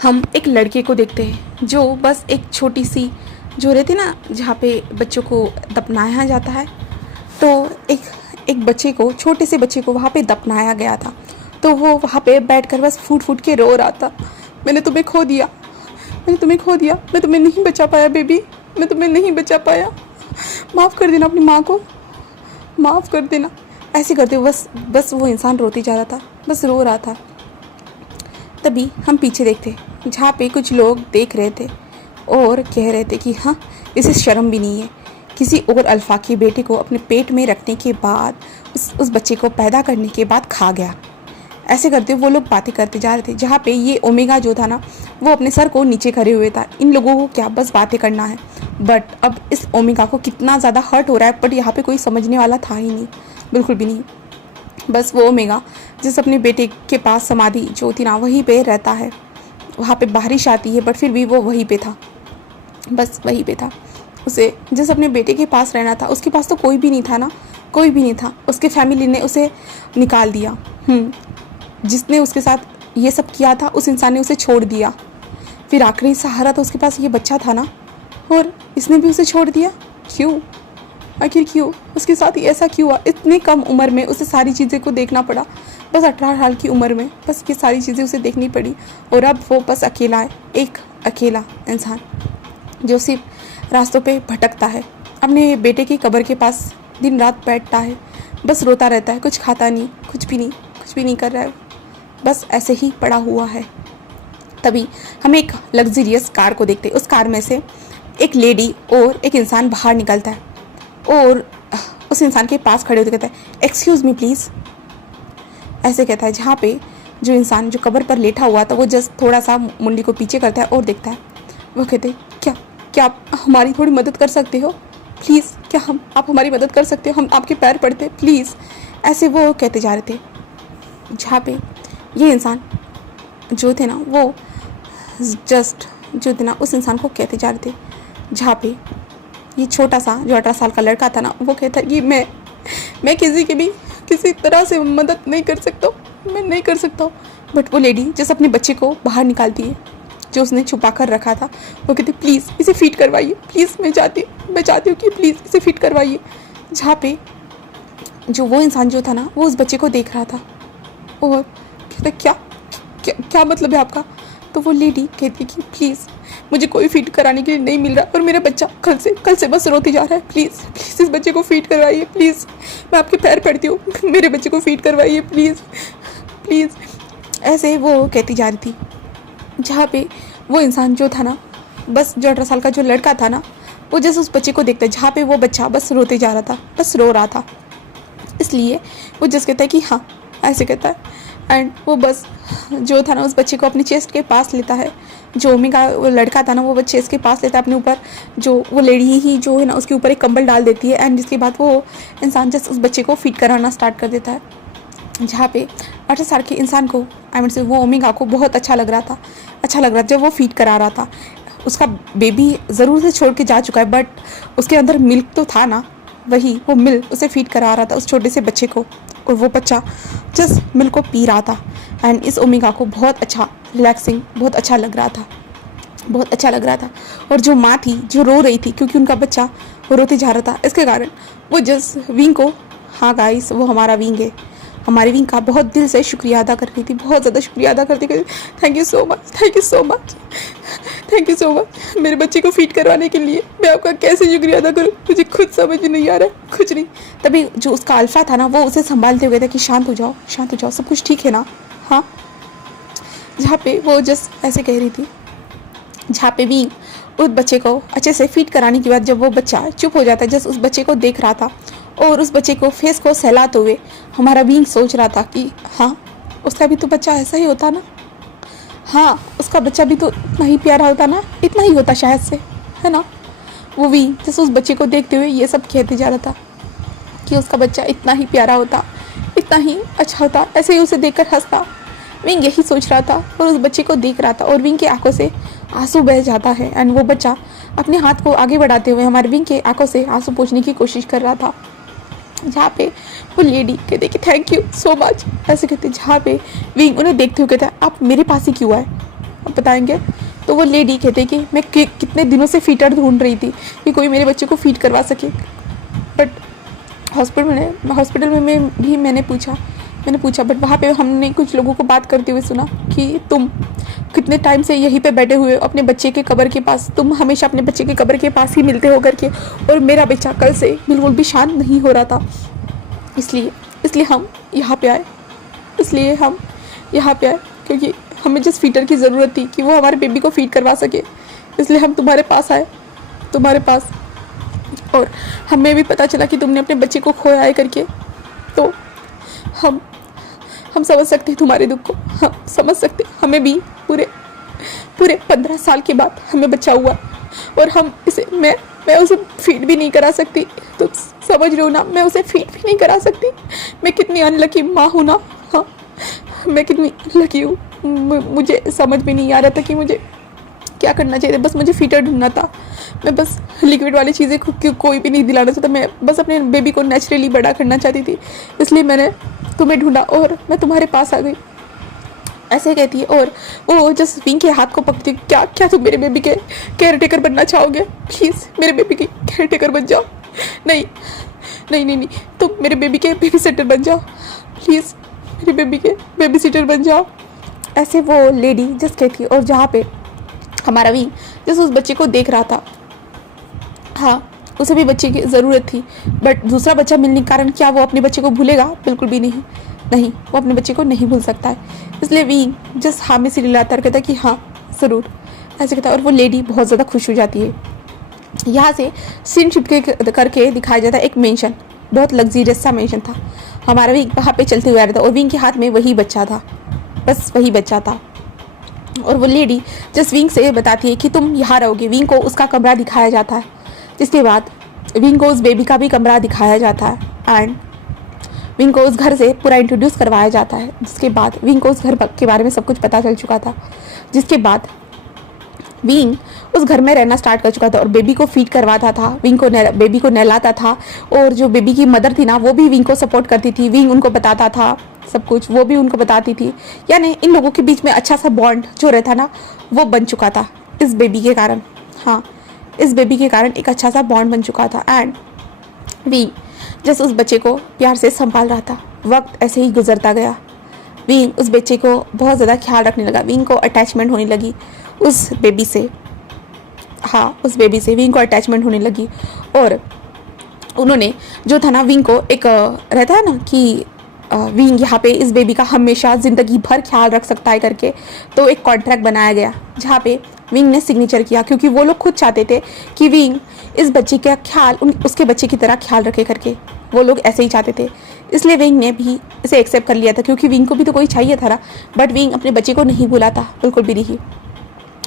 हम एक लड़के को देखते हैं जो बस एक छोटी सी जो रहती ना जहाँ पे बच्चों को दफनाया जाता है, तो एक एक बच्चे को, छोटे से बच्चे को वहाँ पे दफनाया गया था। तो वो वहाँ पे बैठकर बस फूट फूट के रो रहा था, मैंने तुम्हें खो दिया, मैंने तुम्हें खो दिया, मैं तुम्हें नहीं बचा पाया बेबी, मैं तुम्हें नहीं बचा पाया, माफ़ कर देना अपनी माँ को, माफ़ कर देना। ऐसे करते हुए बस बस वो इंसान रोते जा रहा था, बस रो रहा था। तभी हम पीछे देखते जहाँ पे कुछ लोग देख रहे थे और कह रहे थे कि हाँ, इसे शर्म भी नहीं है, किसी और अल्फा के बेटे को अपने पेट में रखने के बाद उस बच्चे को पैदा करने के बाद खा गया। ऐसे करते वो लोग बातें करते जा रहे थे, जहाँ पे ये ओमेगा जो था ना वो अपने सर को नीचे करे हुए था। इन लोगों को क्या बस बातें करना है, बट अब इस ओमेगा को कितना ज़्यादा हर्ट हो रहा है, बट यहाँ पे कोई समझने वाला था ही नहीं, बिल्कुल भी नहीं। बस वो ओमेगा जिस अपने बेटे के पास समाधि जो थी ना वहीं पे रहता है, वहाँ पे बारिश आती है बट फिर भी वो वहीं पे था, बस वहीं पे था। उसे जिस अपने बेटे के पास रहना था उसके पास तो कोई भी नहीं था ना, कोई भी नहीं था। उसके फैमिली ने उसे निकाल दिया। जिसने उसके साथ ये सब किया था उस इंसान ने उसे छोड़ दिया। फिर आखिरी सहारा तो उसके पास ये बच्चा था ना, और इसने भी उसे छोड़ दिया। क्यों? आखिर क्यों? उसके साथ ही ऐसा क्यों हुआ? इतने कम उम्र में उसे सारी चीज़ें को देखना पड़ा, बस 18 साल की उम्र में बस ये सारी चीज़ें उसे देखनी पड़ी। और अब वो बस अकेला है, एक अकेला इंसान जो सिर्फ रास्तों पे भटकता है, अपने बेटे की कब्र के पास दिन रात बैठता है, बस रोता रहता है, कुछ खाता नहीं, कुछ भी नहीं कर रहा है, बस ऐसे ही पड़ा हुआ है। तभी हम एक लग्जरियस कार को देखते हैं। उस कार में से एक लेडी और एक इंसान बाहर निकलता है और उस इंसान के पास खड़े होकर कहता है, एक्सक्यूज़ मी प्लीज़। ऐसे कहता है, जहाँ पे जो इंसान जो कब्र पर लेटा हुआ था वो जस्ट थोड़ा सा मुंडी को पीछे करता है और देखता है। वो कहते हैं, क्या आप हमारी थोड़ी मदद कर सकते हो प्लीज़? क्या आप हमारी मदद कर सकते हो? हम आपके पैर पड़ते प्लीज़। ऐसे वो कहते जा रहे थे, जहाँ पे ये इंसान जो थे ना वो जस्ट जो थे ना उस इंसान को कहते जा रहे थे, जहाँ पे ये छोटा सा जो 18 साल का लड़का था ना वो कहता है कि मैं किसी की भी किसी तरह से मदद नहीं कर सकता, मैं नहीं कर सकता। बट वो लेडी जिस अपने बच्चे को बाहर निकालती है जो उसने छुपा कर रखा था, वो कहती प्लीज़ इसे फीड करवाइए, प्लीज़ मैं चाहती हूँ कि प्लीज़ इसे फीड करवाइए। जहाँ पे जो वो इंसान जो था ना वो उस बच्चे को देख रहा था और कहता क्या क्या क्या मतलब है आपका? तो वो लेडी कहती कि प्लीज़ मुझे कोई फीड कराने के लिए नहीं मिल रहा और मेरा बच्चा कल से बस रोते जा रहा है, प्लीज़ इस बच्चे को फीड करवाइए, प्लीज़ मैं आपके पैर पड़ती हूँ, मेरे बच्चे को फीड करवाइए प्लीज़। ऐसे वो कहती जा रही थी, जहाँ पे वो इंसान जो था ना बस जो 18 साल का जो लड़का था ना वो जैसे उस बच्चे को देखता है, जहाँ पे वो बच्चा बस रोते जा रहा था, बस रो रहा था, इसलिए वो जस्ट कहता है कि हाँ, ऐसे कहता है। एंड वो बस जो था ना उस बच्चे को अपनी चेस्ट के पास लेता है, जो ओमेगा वो लड़का था ना वो चेस्ट के पास लेता है अपने ऊपर, जो वो लेडी ही जो है ना उसके ऊपर एक कंबल डाल देती है। एंड जिसके बाद वो इंसान जस्ट उस बच्चे को फीड कराना स्टार्ट कर देता है, जहाँ पे 18 साल के इंसान को आई मीन से वो ओमेगा को बहुत अच्छा लग रहा था जब वो फीड करा रहा था। उसका बेबी ज़रूर से छोड़ के जा चुका है बट उसके अंदर मिल्क तो था ना, वही वो मिल्क उसे फीड करा रहा था उस छोटे से बच्चे को, और वो बच्चा जस्ट मिल्क को पी रहा था। एंड इस ओमेगा को बहुत अच्छा रिलैक्सिंग बहुत अच्छा लग रहा था। और जो माँ थी जो रो रही थी क्योंकि उनका बच्चा वो रोते जा रहा था, इसके कारण वो जस्ट विंग को, हाँ गाइस वो हमारा विंग है, हमारे विंग का बहुत दिल से शुक्रिया अदा कर रही थी, बहुत ज़्यादा शुक्रिया अदा करती थैंक यू सो मच मेरे बच्चे को फीड करवाने के लिए। मैं आपका कैसे शुक्रिया अदा करूं, मुझे खुद समझ नहीं आ रहा है, कुछ नहीं। तभी जो उसका अल्फा था ना वो उसे संभालते हुए था कि शांत हो जाओ, सब कुछ ठीक है ना, हाँ। जहाँ पे वो जस्ट ऐसे कह रही थी, जहाँ पे भी उस बच्चे को अच्छे से फीड कराने के बाद जब वो बच्चा चुप हो जाता है, जस्ट उस बच्चे को देख रहा था और उस बच्चे को फेस को सहलाते हुए हमारा बीइंग सोच रहा था कि हाँ, उसका भी तो बच्चा ऐसा ही होता ना, हाँ उसका बच्चा भी तो इतना ही प्यारा होता ना, इतना ही होता शायद से, है ना। वो भी जैसे उस बच्चे को देखते हुए ये सब कहते जा रहा था कि उसका बच्चा इतना ही प्यारा होता, इतना ही अच्छा होता, ऐसे ही उसे देखकर हंसता। विंग यही सोच रहा था और उस बच्चे को देख रहा था और विंग की आंखों से आंसू बह जाता है। एंड वो बच्चा अपने हाथ को आगे बढ़ाते हुए हमारे विंग के आंखों से आंसू पोंछने की कोशिश कर रहा था, जहाँ पे वो लेडी कहते कि थैंक यू सो मच, ऐसे कहते, जहाँ पे विंग उन्हें देखते हुए कहता है आप मेरे पास ही क्यों आए, आप बताएंगे? तो वो लेडी कहते कि मैं कितने दिनों से फीटर ढूंढ रही थी कि कोई मेरे बच्चे को फीड करवा सके, बट हॉस्पिटल में भी मैंने पूछा बट वहाँ पे हमने कुछ लोगों को बात करते हुए सुना कि तुम कितने टाइम से यहीं पे बैठे हुए हो अपने बच्चे के कब्र के पास, तुम हमेशा अपने बच्चे के कब्र के पास ही मिलते हो करके, और मेरा बच्चा कल से बिल्कुल भी शांत नहीं हो रहा था, इसलिए हम यहाँ पे आए क्योंकि हमें जिस फीटर की ज़रूरत थी कि वो हमारे बेबी को फीड करवा सके, इसलिए हम तुम्हारे पास आए, और हमें भी पता चला कि तुमने अपने बच्चे को खोया है करके, तो हम समझ सकते हैं तुम्हारे दुख को, हम समझ सकते, हमें भी पूरे 15 साल के बाद हमें बच्चा हुआ और हम इसे मैं उसे फीड भी नहीं करा सकती, तो समझ रहे हो ना, मैं उसे फीड भी नहीं करा सकती। मैं कितनी अनलकी माँ हूँ ना, हाँ मैं कितनी लकी हूँ। मुझे समझ में नहीं आ रहा था कि मुझे क्या करना चाहिए, बस मुझे फीटर ढूंढना था। मैं बस लिक्विड वाली चीज़ें कोई भी नहीं दिलाना चाहता, मैं बस अपने बेबी को नेचुरली बड़ा करना चाहती थी, इसलिए मैंने तुम्हें ढूंढा और मैं तुम्हारे पास आ गई, ऐसे कहती है। और वो जस्ट विंग के हाथ को पकड़ती, क्या तुम मेरे बेबी के केयर टेकर बनना चाहोगे? प्लीज़ मेरे बेबी की केयर टेकर बन जाओ। नहीं, तुम मेरे बेबी के बेबी सिटर बन जाओ, प्लीज़ मेरे बेबी के बेबी सिटर बन जाओ, ऐसे वो लेडी जस्ट कहती है। और जहाँ पे हमारा विंग जैसे उस बच्चे को देख रहा था, हाँ उसे भी बच्चे की ज़रूरत थी, बट दूसरा बच्चा मिलने के कारण क्या वो अपने बच्चे को भूलेगा? बिल्कुल भी नहीं, वो अपने बच्चे को नहीं भूल सकता है। इसलिए विंग जस्ट हाँ में सिर हिलाता कहता है कि हाँ ज़रूर, ऐसे कहता है। और वो लेडी बहुत ज़्यादा खुश हो जाती है। यहाँ से सीन शिफ्ट करके दिखाया जाता है एक मेंशन, बहुत लग्जीरियस सा मेंशन था। हमारा विंग वहाँ पे चलते हुए आ रहा था और विंग के हाथ में वही बच्चा था, बस वही बच्चा था। और वो लेडी जस्ट विंग से बताती है कि तुम यहाँ रहोगे। विंग को उसका कमरा दिखाया जाता है, जिसके बाद विंग को उस बेबी का भी कमरा दिखाया जाता है एंड विंग को उस घर से पूरा इंट्रोड्यूस करवाया जाता है। जिसके बाद विंग को उस घर के बारे में सब कुछ पता चल चुका था, जिसके बाद विंग उस घर में रहना स्टार्ट कर चुका था और बेबी को फीड करवाता था, बेबी को नहलाता था। और जो बेबी की मदर थी ना, वो भी विंग को सपोर्ट करती थी, विंग उनको बताता था सब कुछ, वो भी उनको बताती थी। यानी इन लोगों के बीच में अच्छा सा बॉन्ड जो रहता ना, वो बन चुका था इस बेबी के कारण। हाँ, इस बेबी के कारण एक अच्छा सा बॉन्ड बन चुका था एंड विंग जैसे उस बच्चे को प्यार से संभाल रहा था। वक्त ऐसे ही गुजरता गया, विंग उस बच्चे को बहुत ज़्यादा ख्याल रखने लगा। विंग को अटैचमेंट होने लगी उस बेबी से, हाँ उस बेबी से विंग को अटैचमेंट होने लगी। और उन्होंने जो था ना, विंग को एक रहता है ना कि विंग यहाँ पे इस बेबी का हमेशा ज़िंदगी भर ख्याल रख सकता है करके, तो एक कॉन्ट्रैक्ट बनाया गया जहाँ पे विंग ने सिग्नेचर किया, क्योंकि वो लोग खुद चाहते थे कि विंग इस बच्चे का ख्याल उसके बच्चे की तरह ख्याल रखे करके, वो लोग ऐसे ही चाहते थे। इसलिए विंग ने भी इसे एक्सेप्ट कर लिया था, क्योंकि विंग को भी तो कोई चाहिए था ना। बट विंग अपने बच्चे को नहीं भूला था, बिल्कुल भी नहीं।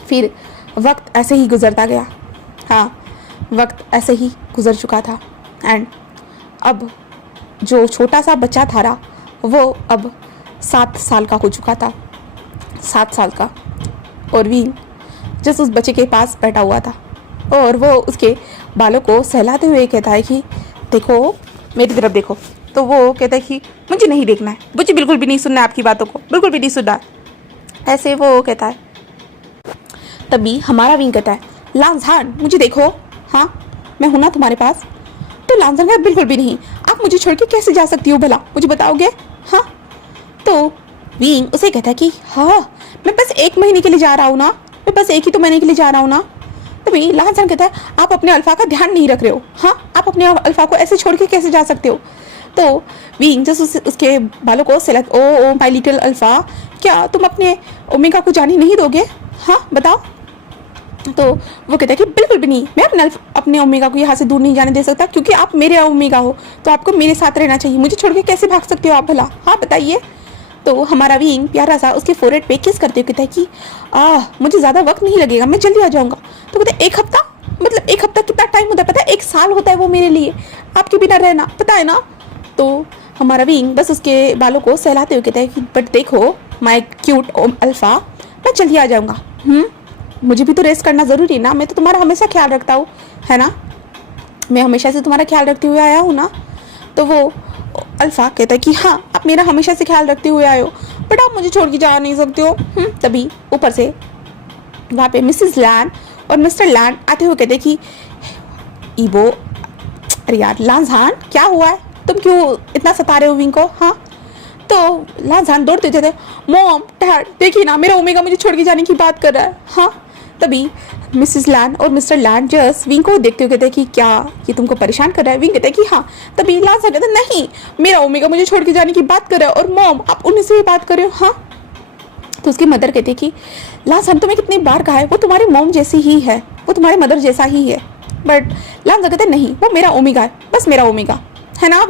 फिर वक्त ऐसे ही गुजरता गया, हाँ वक्त ऐसे ही गुजर चुका था एंड अब जो छोटा सा बच्चा था ना, वो अब 7 साल का हो चुका था, 7 साल का। और विंग जस्ट उस बच्चे के पास बैठा हुआ था और वो उसके बालों को सहलाते हुए कहता है कि देखो मेरी तरफ देखो। तो वो कहता है कि मुझे नहीं देखना है, मुझे बिल्कुल भी नहीं सुनना है आपकी बातों को, बिल्कुल भी नहीं सुनना, ऐसे वो कहता है। तभी हमारा विंग कहता है लांझान मुझे देखो, हाँ मैं हूँ ना तुम्हारे पास। तो लांझान कहता बिल्कुल भी नहीं, आप मुझे छोड़ के कैसे जा सकती हो भला, मुझे बताओगे? हाँ। तो विंग उसे कहता है कि हाँ मैं बस 1 महीने के लिए जा रहा हूँ ना, मैं बस 1 ही तो महीने के लिए जा रहा हूँ ना। तभी लांझान कहता है आप अपने अल्फा का ध्यान नहीं रख रहे हो, हाँ आप अपने अल्फा को ऐसे छोड़ के कैसे जा सकते हो? तो विंग जस्ट उसके बालों को select, oh my little alpha, क्या तुम अपने ओमेगा को जाने नहीं दोगे? हाँ बताओ। तो वो कहता है कि बिल्कुल भी नहीं, मैं अपने ओमेगा को यहाँ से दूर नहीं जाने दे सकता, क्योंकि आप मेरे ओमेगा हो, तो आपको मेरे साथ रहना चाहिए, मुझे छोड़ के कैसे भाग सकते हो आप भला, हाँ बताइए। तो हमारा विंग प्यारा सा उसके फोरहेड पे किस करते हुए कहता है कि मुझे ज़्यादा वक्त नहीं लगेगा, मैं जल्दी आ जाऊँगा। तो कहते हैं 1 हफ्ता, मतलब 1 हफ्ता कितना टाइम होता है पता है? 1 साल होता है वो मेरे लिए, आपके बिना रहना, पता है ना। तो हमारा विंग बस उसके बालों को सहलाते हुए कहता है कि बट देखो माय क्यूट अल्फा, मैं जल्दी आ जाऊँगा। मुझे भी तो रेस्ट करना ज़रूरी है ना, मैं तो तुम्हारा हमेशा ख्याल रखता हूँ, है ना, मैं हमेशा से तुम्हारा ख्याल रखते हुए आया हूँ ना। तो वो अल्फा कहता है कि हाँ आप मेरा हमेशा से ख्याल रखते हुए आए हो, बट आप मुझे छोड़ के जा नहीं सकते हो। तभी ऊपर से वहाँ पे मिसेस लैन और मिस्टर लैन आते हुए कहते कि ईबो, अरे यार लांझान क्या हुआ है, तुम क्यों इतना सता रहे हो विंग को? हाँ, तो लांझान दौड़ते थे, मॉम डैड देखिए ना, मेरा ओमेगा मुझे छोड़ के जाने की बात कर रहा है। हाँ, तभी मिसेस लैन और मिस्टर लैन जस्ट विंग को देखते हुए कहते हैं कि क्या ये तुमको परेशान कर रहा है? विंग कहते हैं कि हाँ। तभी लांझान कहते हैं नहीं, मेरा ओमेगा मुझे छोड़ के जाने की बात कर रहा है और मॉम आप उन्हीं से ही बात कर रहे हो। हाँ, तो उसकी मदर कहती है कि लांझान तुम्हें कितनी बार कहा है, वो तुम्हारी मॉम जैसी ही है, वो तुम्हारी मदर जैसा ही है। बट लांझान कहते हैं नहीं, वो मेरा ओमेगा है, बस मेरा ओमेगा है ना।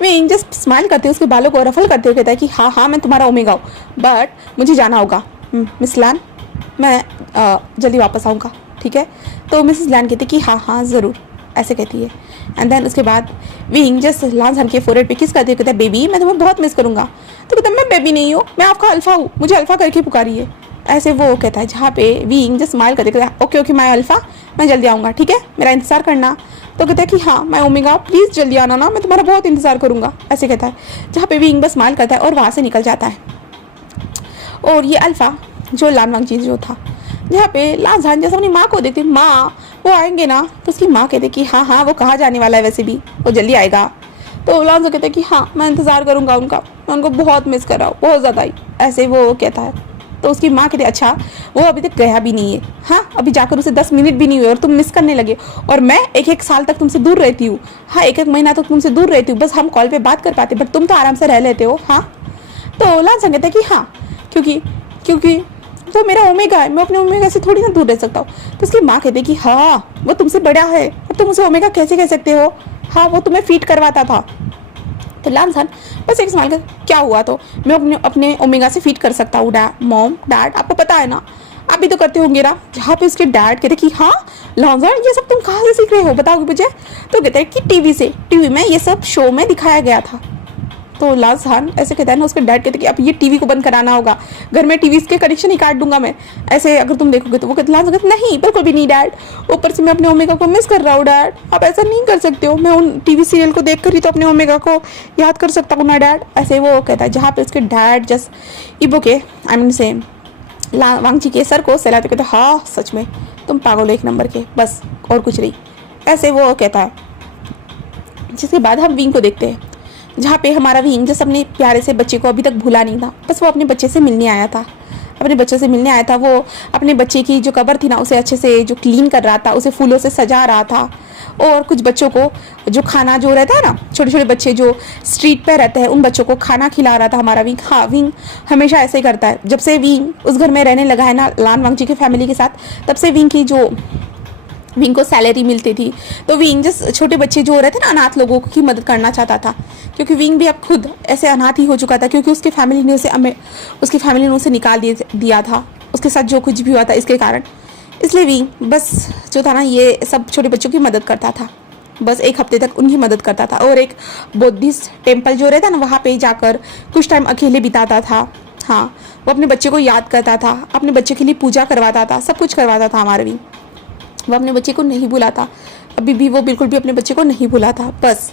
विंग जस्ट स्माइल करते हुए उसके बालों को रफल करते हुए कहता है कि हाँ हाँ मैं तुम्हारा ओमेगा हूँ, बट मुझे जाना होगा मिस लैन, मैं जल्दी वापस आऊँगा, ठीक है। तो मिसेस लैन कहती है कि हाँ हाँ ज़रूर, ऐसे कहती है। एंड देन उसके बाद विंग जस्ट लांझान के फोरहेड पे किस करते हुए कहता है बेबी मैं तुम्हें बहुत मिस करूँगा। तो कहता है मैं बेबी नहीं हूँ, मैं आपका अल्फा हूँ, मुझे अल्फा करके पुकारिए, ऐसे वो कहता है। जहाँ पे विंग जस्ट स्माइल करते कहता है ओके ओके मैं अल्फा, मैं जल्दी आऊँगा, ठीक है, मेरा इंतजार करना। तो कहता है कि हाँ मैं ओमेगा, प्लीज़ जल्दी आना ना, मैं तुम्हारा बहुत इंतजार करूँगा, ऐसे कहता है। जहाँ पे विंग बस स्माइल करता है और वहाँ से निकल जाता है। और ये अल्फा जो लान वांगजी जो था, जहाँ पे लांझान जैसे अपनी माँ को देखती, माँ वो आएंगे ना, तो उसकी माँ कहते कि हाँ हाँ वो कहाँ जाने वाला है, वैसे भी वो जल्दी आएगा। तो लांझान कहते कि हाँ मैं इंतज़ार करूँगा उनका, मैं उनको बहुत मिस कर रहा हूँ, बहुत ज़्यादा ही, ऐसे वो कहता है। तो उसकी माँ कहती अच्छा वो अभी तक गया भी नहीं है, हाँ अभी जाकर उसे 10 मिनट भी नहीं हुए और तुम मिस करने लगे, और मैं एक एक साल तक तुमसे दूर रहती हूँ, हाँ एक एक महीना तक तुमसे दूर रहती हूँ, बस हम कॉल पे बात कर पाते, बट तुम तो आराम से रह लेते हो। हाँ, तो लांझान कहता है कि हाँ क्योंकि तो मेरा ओमेगा है, मैं अपने ओमेगा से थोड़ी ना दूर रह सकता हूँ। तो उसकी माँ कहती है कि हाँ वो तुमसे बड़ा है और तुम उसे ओमेगा कैसे कह सकते हो, हाँ वो तुम्हें फीड करवाता था। तो लांझान बस एक स्माइल कर क्या हुआ, तो मैं अपने ओमेगा से फीड कर सकता हूँ मॉम डैड, आपको पता है ना, आप भी तो करते होंगे ना। जहाँ पे उसके डैड कहते कि हाँ लांझान ये सब तुम कहाँ से सीख रहे हो, बताओगे मुझे? तो कहते हैं कि टीवी में ये सब शो में दिखाया गया था। तो लांझान ऐसे कहता है ना, उसके डैड कहते कि अब ये टीवी को बंद कराना होगा, घर में टीवी के कनेक्शन ही काट दूंगा मैं, ऐसे अगर तुम देखोगे तो। वो कहते लांझान कहते नहीं बिल्कुल भी नहीं डैड, ऊपर से मैं अपने ओमेगा को मिस कर रहा हूँ डैड, आप ऐसा नहीं कर सकते हो, मैं उन टीवी सीरियल को देख कर ही तो अपने ओमेगा को याद कर सकता हूँ ना डैड, ऐसे वो कहता है। जहाँ पे उसके डैड जस्ट इबो के आई मीन सेम वांगजी के सर को सहलाते कहते हाँ सच में तुम पागल हो एक नंबर के, बस और कुछ नहीं, ऐसे वो कहता है। जिसके बाद हम विंग को देखते हैं, जहाँ पे हमारा विंग जैसे अपने प्यारे से बच्चे को अभी तक भूला नहीं था, बस वो अपने बच्चे से मिलने आया था, वो अपने बच्चे की जो कब्र थी ना उसे अच्छे से जो क्लीन कर रहा था, उसे फूलों से सजा रहा था, और कुछ बच्चों को जो खाना जो रहता है ना, छोटे छोटे बच्चे जो स्ट्रीट पे रहते हैं उन बच्चों को खाना खिला रहा था हमारा विंग। हाँ, विंग हमेशा ऐसे ही करता है, जब से विंग उस घर में रहने लगा है ना लान वांगजी की फैमिली के साथ, तब से विंग को सैलरी मिलती थी, तो विंग जस्ट छोटे बच्चे जो रहते ना अनाथ लोगों की मदद करना चाहता था, क्योंकि विंग भी अब खुद ऐसे अनाथ ही हो चुका था, क्योंकि उसकी फैमिली ने उसे निकाल दिया था, उसके साथ जो कुछ भी हुआ था इसके कारण। इसलिए विंग बस जो था ना ये सब छोटे बच्चों की मदद करता था, बस एक हफ्ते तक उनकी मदद करता था, और एक बुद्धिस्ट टेम्पल जो रहता ना वहाँ पे जाकर कुछ टाइम अकेले बिताता था। हाँ, वो अपने बच्चे को याद करता था, अपने बच्चे के लिए पूजा करवाता था, सब कुछ करवाता था हमारा विंग। वो अपने बच्चे को नहीं भूला था, अभी भी वो बिल्कुल भी अपने बच्चे को नहीं भूला था बस।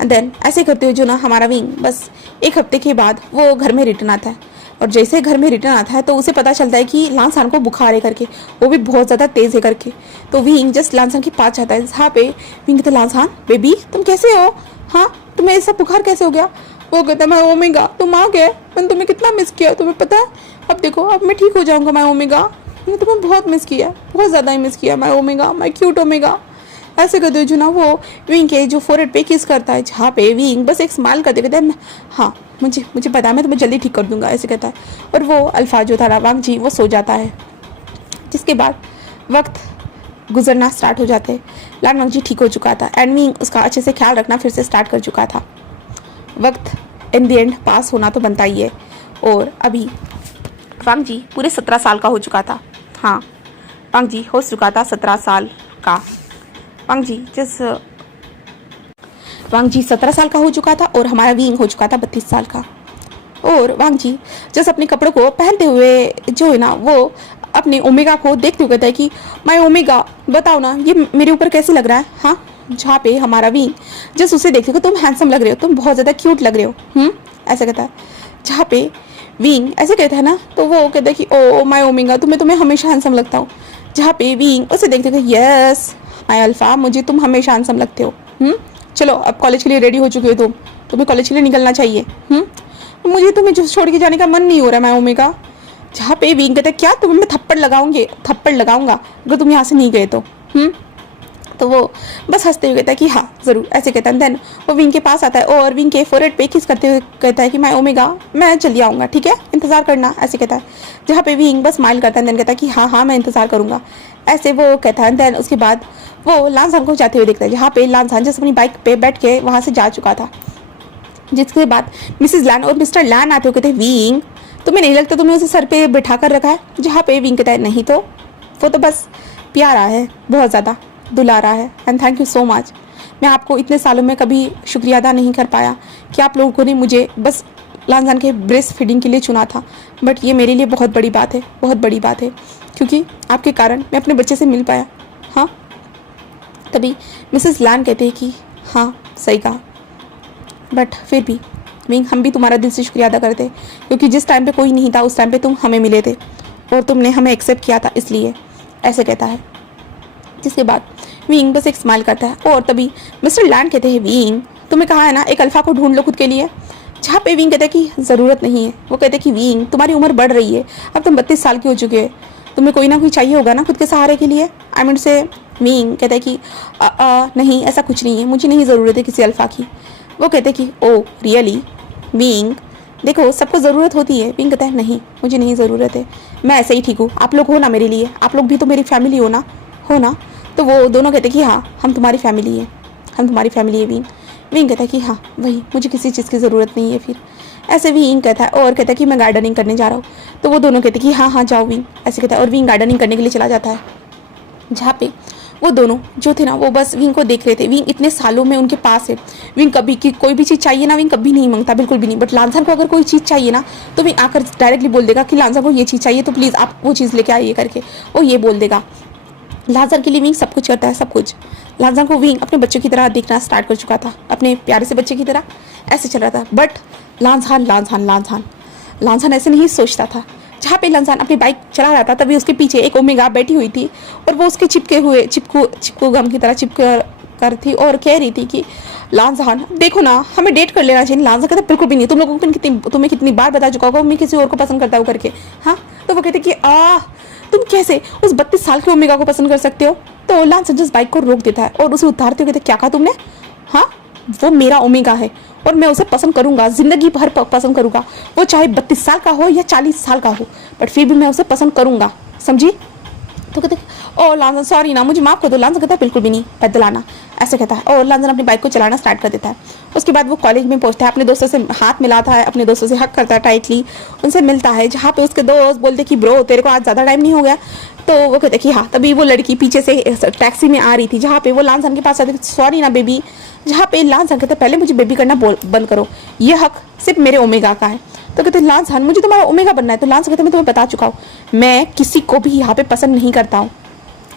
एंड देन ऐसे करते हुए जो ना हमारा विंग बस एक हफ्ते के बाद वो घर में रिटर्न आता है, और जैसे घर में रिटर्न आता है तो उसे पता चलता है कि लांझान को बुखार है करके, वो भी बहुत ज़्यादा तेज़ है करके। तो विंग जस्ट लांझान के पास जाता है, जहाँ पे विंग कहता है लांझान बेबी तुम कैसे हो, हाँ तुम्हें ऐसा बुखार कैसे हो गया? वो कहता है मैं ओमेगा, तुम आ गए, मैंने तुम्हें कितना मिस किया, तुम्हें पता है? अब देखो अब मैं ठीक हो जाऊँगा, मैं ओमेगा, मैंने तुम्हें बहुत मिस किया, बहुत ज़्यादा ही मिस किया, मैं ओमेगा, मैं क्यूट ओमेगा, ऐसे करते जो ना वो विंग के जो फोरहेड पे किस करता है, जहाँ पे विंग बस एक स्माइल करते कहते हैं हाँ मुझे पता है, मैं तुम्हें जल्दी ठीक कर दूंगा, ऐसे कहता है। और वो अल्फा जो था वांगजी वो सो जाता है। जिसके बाद वक्त गुजरना स्टार्ट हो जाते, लान वांगजी ठीक हो चुका था, एंड विंग उसका अच्छे से ख्याल रखना फिर से स्टार्ट कर चुका था। वक्त इन द एंड पास होना तो बनता ही है, और अभी वांगजी पूरे 17 साल का हो चुका था। हाँ, वांगजी हो चुका था 17 साल का। वांगजी 17 साल का हो चुका था, और हमारा विंग हो चुका था 32 साल का। और वांगजी जैसे अपने कपड़ों को पहनते हुए जो है ना वो अपने ओमेगा को देखते हुए कहता है कि माय ओमेगा बताओ ना ये मेरे ऊपर कैसे लग रहा है। हाँ, जहाँ पे हमारा विंग जस्ट उसे देखते हो तुम हैंडसम लग रहे हो, तुम बहुत ज़्यादा क्यूट लग रहे हो, ऐसा कहता है। जहाँ पे विंग ऐसे कहता है ना, तो वो कहता है कि ओ माय ओमेगा, तुम्हें हमेशा हैंडसम लगता हूँ। जहाँ पे विंग उसे देखते हैं, यस माय अल्फा, मुझे तुम हमेशा हैंडसम लगते हो। चलो अब कॉलेज के लिए रेडी हो चुके हो तुम्हें कॉलेज के लिए निकलना चाहिए। मुझे तुम्हें जो छोड़ के जाने का मन नहीं हो रहा माय ओमेगा। जहाँ पे विंग कहता है, क्या तुम्हें मैं थप्पड़ लगाऊंगा अगर तुम यहाँ से नहीं गए तो वो बस हंसते हुए कहता है कि हाँ ज़रूर, ऐसे कहता है। देन वो विंग के पास आता है और विंग के फोरहेड पे किस करते हुए कहता है कि मैं ओमेगा मैं जल्दी आऊँगा, ठीक है इंतज़ार करना, ऐसे कहता है। जहाँ पे विंग बस स्माइल करता है, देन कहता है कि हाँ मैं इंतज़ार करूँगा, ऐसे वो कहता है। देन उसके बाद वो लांसान को जाते हुए देखता है, जहाँ पे लांसान जैसे अपनी बाइक पे बैठ के वहाँ से जा चुका था। जिसके बाद मिसेज लैन और मिस्टर लैन आते हुए कहते हैं, विंग तुम्हें नहीं लगता तुमने उसे सर पे बिठा कर रखा है? जहाँ पे विंग कहता है, नहीं तो वो तो बस प्यारा है, बहुत ज़्यादा दुलारा है, and thank you so much. मैं आपको इतने सालों में कभी शुक्रिया अदा नहीं कर पाया कि आप लोगों ने मुझे बस लांसान के ब्रेस्ट फीडिंग के लिए चुना था, बट ये मेरे लिए बहुत बड़ी बात है, बहुत बड़ी बात है, क्योंकि आपके कारण मैं अपने बच्चे से मिल पाया। हाँ, तभी मिसेस लैन कहते हैं कि हाँ सही कहा, बट फिर भी विंग हम भी तुम्हारा दिल से शुक्रिया अदा करते, क्योंकि जिस टाइम पे कोई नहीं था उस टाइम पे तुम हमें मिले थे और तुमने हमें एक्सेप्ट किया था, इसलिए ऐसे कहता है। जिसके बाद विंग बस एक स्माइल करता है और तभी मिस्टर लैंड कहते हैं, विंग तुम्हें कहा है ना एक अल्फा को ढूंढ लो खुद के लिए। जहाँ पे विंग कहता है कि ज़रूरत नहीं है। वो कहते हैं कि विंग तुम्हारी उम्र बढ़ रही है, अब तुम 32 साल की हो चुके हो, तुम्हें कोई ना कोई चाहिए होगा ना खुद के सहारे के लिए। आई मीन से विंग कहता है कि नहीं ऐसा कुछ नहीं है, मुझे नहीं ज़रूरत है किसी अल्फा की। वो कहते हैं कि ओ रियली विंग, देखो सबको ज़रूरत होती है। विंग कहता है नहीं मुझे नहीं ज़रूरत है, मैं ऐसे ही ठीक हूँ, आप लोग हो ना मेरे लिए, आप लोग भी तो मेरी फैमिली हो ना। तो वो दोनों कहते कि हाँ हम तुम्हारी फैमिली है, हम तुम्हारी फैमिली है। विंग कहता है कि हाँ वही, मुझे किसी चीज़ की ज़रूरत नहीं है। फिर ऐसे विंग कहता है और कहता है कि मैं गार्डनिंग करने जा रहा हूँ। तो वो दोनों कहते कि हाँ जाओ विंग, ऐसे कहता है और विंग गार्डनिंग करने के लिए चला जाता है। जहाँ पे वो दोनों जो थे ना वो बस विंग को देख रहे थे। विंग इतने सालों में उनके पास है। विंग कभी की कोई भी चीज़ चाहिए ना विंग कभी नहीं मांगता, बिल्कुल भी नहीं। बट लांसान को अगर कोई चीज़ चाहिए ना तो विंग आकर डायरेक्टली बोल देगा कि लांसान को ये चीज़ चाहिए तो प्लीज़ आप वो चीज़ लेके आइए करके वो ये बोल देगा। लांसान के लिए विंग सब कुछ करता है, सब कुछ। लांसान को विंग अपने बच्चों की तरह देखना स्टार्ट कर चुका था, अपने प्यारे से बच्चे की तरह ऐसे चल रहा था। बट लांसान ऐसे नहीं सोचता था। जहाँ पे लांसान अपनी बाइक चला रहा था तभी उसके पीछे एक ओमेगा बैठी हुई थी और वो उसके चिपको गम की तरह चिपक कर थी और कह रही थी कि लांसान देखो ना हमें डेट कर लेना चाहिए। लांसान कहता बिल्कुल भी नहीं, तुम लोगों को तुम्हें कितनी बार बता चुका होगा मैं किसी और को पसंद करता हूँ करके। हाँ, तो वो कहते कि तुम कैसे उस 32 साल के ओमेगा को पसंद कर सकते हो। तो लांसान जस्ट बाइक को रोक देता है और उसे उतारते हुए कहते क्या कहा तुमने? हाँ, वो मेरा ओमेगा है और मैं उसे पसंद करूंगा, जिंदगी भर पसंद करूंगा, वो चाहे 32 साल का हो या 40 साल का हो, बट फिर भी मैं उसे पसंद करूंगा, समझी? तो कहते ओ लांसान सॉरी ना, मुझे माफ़ कर दो। लांसान कहता है बिल्कुल भी नहीं, पैदल आना, ऐसे कहता है और लांसान अपनी बाइक को चलाना स्टार्ट कर देता है। उसके बाद वो कॉलेज में पहुंचता है, अपने दोस्तों से हाथ मिलाता है, अपने दोस्तों से हक करता है टाइटली, उनसे मिलता है। जहाँ पे उसके दोस्त बोलते कि ब्रो तेरे को आज ज़्यादा टाइम नहीं हो गया। तो वो कहते कि हाँ। तभी वो लड़की पीछे से टैक्सी में आ रही थी, जहाँ पे वो लांसान के पास आती सॉरी ना बेबी। जहाँ पे लांसान कहता पहले मुझे बेबी करना बंद करो, ये हक सिर्फ मेरे ओमेगा का है। तो कहते लांसान मुझे तुम्हारा ओमेगा बनना है। तो लांसान कहते मैं तुम्हें बता चुका हूँ, मैं किसी को भी यहाँ पे पसंद नहीं करता हूँ।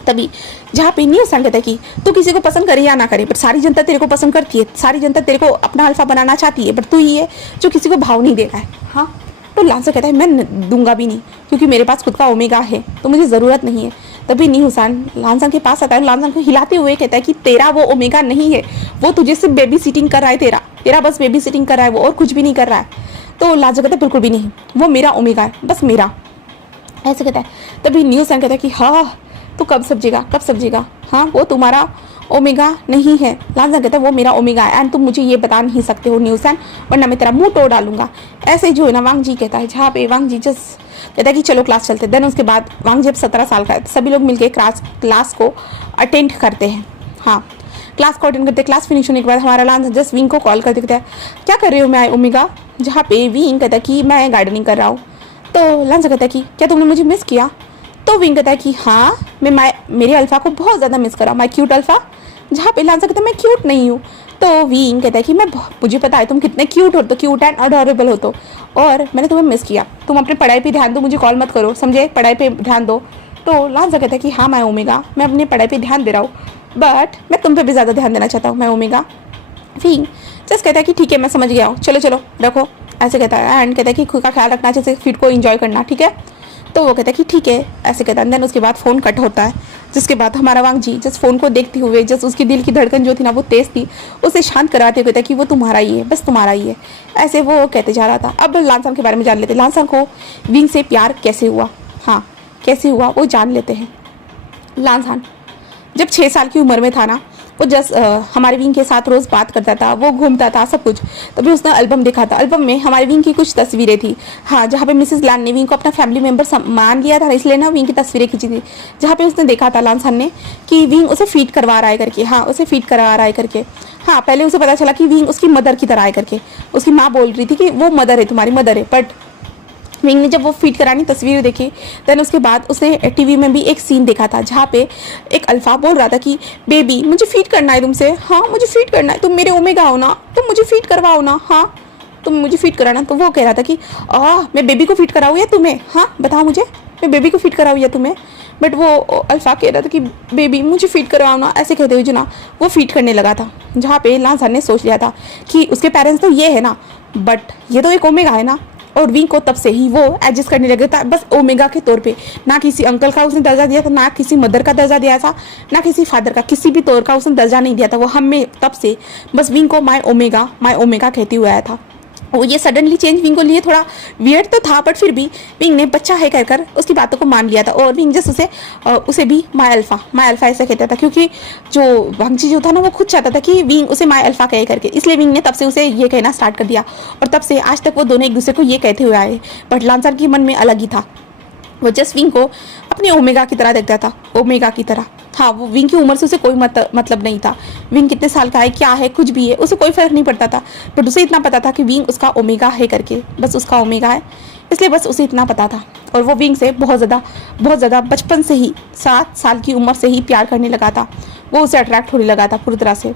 तभी जहाँ पे न्यू सन कहता है कि तू किसी को पसंद करे या ना करे, बट सारी जनता तेरे को पसंद करती है, सारी जनता तेरे को अपना अल्फा बनाना चाहती है, बट तू ही है जो किसी को भाव नहीं दे रहा है। हाँ, तो लांसान कहता है मैं दूंगा भी नहीं, क्योंकि मेरे पास खुद का ओमेगा है तो मुझे ज़रूरत नहीं है। तभी न्यू सन लांसान के पास आता है, लांसान को हिलाते हुए कहता है कि तेरा वो ओमेगा नहीं है, वो तुझे सिर्फ बेबी सिटिंग कर रहा है, तेरा बस बेबी सिटिंग कर रहा है वो, और कुछ भी नहीं कर रहा है। तो लांसान कहता है बिल्कुल भी नहीं, वो मेरा ओमेगा है, बस मेरा, ऐसे कहता है। तभी न्यू सन कहता है कि हाँ तो कब समझेगा, हाँ वो तुम्हारा ओमेगा नहीं है। लांसान कहता है वो मेरा ओमेगा है एंड तुम मुझे ये बता नहीं सकते हो न्यू सन, वरना मैं तेरा मुंह तोड़ डालूंगा, ऐसे जो है ना वांग जी कहता है। जहाँ पे वांग जी जस्ट कहता है कि चलो क्लास चलते। देन उसके बाद वांग जी अब 17 साल का है, सभी लोग मिलकर क्लास को अटेंड करते हैं। हाँ, क्लास को अटेंड करते, क्लास फिनिश होने के बाद हमारा लांसान जस्ट विंग को कॉल कर देता है, क्या कर रहे हो मैं ओमेगा? जहाँ पे विंग कहता है कि मैं गार्डनिंग कर रहा हूँ। तो लांसान कहता है कि क्या तुमने मुझे मिस किया? तो विंग कहता है कि हाँ मैं मेरे अल्फा को बहुत ज़्यादा मिस करा, माय क्यूट अल्फा। जहाँ पे लांसान कहता है मैं क्यूट नहीं हूँ। तो विंग कहता है कि मुझे पता है तुम कितने क्यूट हो, तो क्यूट एंड अडोरेबल हो, तो और मैंने तुम्हें मिस किया, तुम अपनी पढ़ाई पे ध्यान दो, मुझे कॉल मत करो, समझे? पढ़ाई पे ध्यान दो। तो लांसान कहता है कि हाँ मैं ओमेगा, मैं अपनी पढ़ाई पे ध्यान दे रहा हूँ, बट मैं तुम पे भी ज़्यादा ध्यान देना चाहता हूँ मैं ओमेगा। विंग जस्ट कहता है कि ठीक है मैं समझ गया हूँ, चलो रखो। ऐसे कहता है, एंड कहता है कि खुद का ख्याल रखना, जैसे फीट को एंजॉय करना, ठीक है। तो वो कहता है कि ठीक है, ऐसे कहता है। देन उसके बाद फ़ोन कट होता है, जिसके बाद हमारा वांग जी जस्ट फ़ोन को देखते हुए, जस्ट उसकी दिल की धड़कन जो थी ना वो तेज़ थी, उसे शांत कराते हुए कहता है कि वो तुम्हारा ही है, बस तुम्हारा ही है, ऐसे वो कहते जा रहा था। अब लानसान के बारे में जान लेते हैं, लानसान को विंग से प्यार कैसे हुआ। हाँ, कैसे हुआ वो जान लेते हैं। लानसान जब 6 साल की उम्र में था ना, वो जस्ट हमारे विंग के साथ रोज़ बात करता था, वो घूमता था, सब कुछ। तभी उसने एल्बम देखा था, एल्बम में हमारे विंग की कुछ तस्वीरें थी। हाँ, जहाँ पे मिसेस लान ने विंग को अपना फैमिली मेम्बर मान लिया था, इसलिए ना विंग की तस्वीरें खींची थी, जहाँ पे उसने देखा था लानसान ने कि विंग उसे फीड करवा रहा है करके। हाँ, उसे फीड करवा रहा है करके। हाँ, पहले उसे पता चला कि विंग उसकी मदर की तरह है करके। उसकी माँ बोल रही थी कि वो मदर है, तुम्हारी मदर है, बट विंग ने जब वो फीड करानी तस्वीर देखी, देन उसके बाद उसने टीवी में भी एक सीन देखा था, जहाँ पे एक अल्फा बोल रहा था कि बेबी मुझे फीड करना है तुमसे, हाँ मुझे फीड करना है, तुम मेरे ओमेगा हो ना, तुम मुझे फीड करवाओ ना, हाँ तुम मुझे फीड कराना। तो वो कह रहा था कि मैं बेबी को फीड कराऊँ या तुम्हें, हाँ बताओ मुझे, मैं बेबी को फीड कराऊँ या तुम्हें। बट वो अल्फा कह रहा था कि बेबी मुझे फीड करवाओ ना, ऐसे कहते हुए जो ना वो फीड करने लगा था। जहाँ पे लानसान ने सोच लिया था कि उसके पेरेंट्स तो ये है ना, बट ये तो एक ओमेगा है ना। और विंग को तब से ही वो एडजस्ट करने लगे था, बस ओमेगा के तौर पे। ना किसी अंकल का उसने दर्जा दिया था, ना किसी मदर का दर्जा दिया था, ना किसी फादर का, किसी भी तौर का उसने दर्जा नहीं दिया था। वो हमें तब से बस विंग को माय ओमेगा कहते हुए आया था। वो ये सडनली चेंज विंग को लिए थोड़ा वियर्ड तो था, बट फिर भी विंग ने बच्चा है कहकर उसकी बातों को मान लिया था। और विंग जस्ट उसे भी माय अल्फा ऐसे कहता था, क्योंकि जो वांगजी जो था ना वो खुद चाहता था कि विंग उसे माय अल्फा कहे करके, इसलिए विंग ने तब से उसे ये कहना स्टार्ट कर दिया। और तब से आज तक वो दोनों एक दूसरे को ये कहते हुए आए। बट लानसान के मन में अलग ही था, वो जस्ट विंग को अपने ओमेगा की तरह देखता था, ओमेगा की तरह। हाँ, वो विंग की उम्र से उसे कोई मतलब नहीं था, विंग कितने साल का है, क्या है, कुछ भी है, उसे कोई फर्क नहीं पड़ता था। बट उसे इतना पता था कि विंग उसका ओमेगा है करके, बस उसका ओमेगा है, इसलिए बस उसे इतना पता था। और वो विंग से बहुत ज़्यादा बचपन से ही 7 साल की उम्र से ही प्यार करने लगा था। वो उसे अट्रैक्ट होने लगा था पूरी तरह से।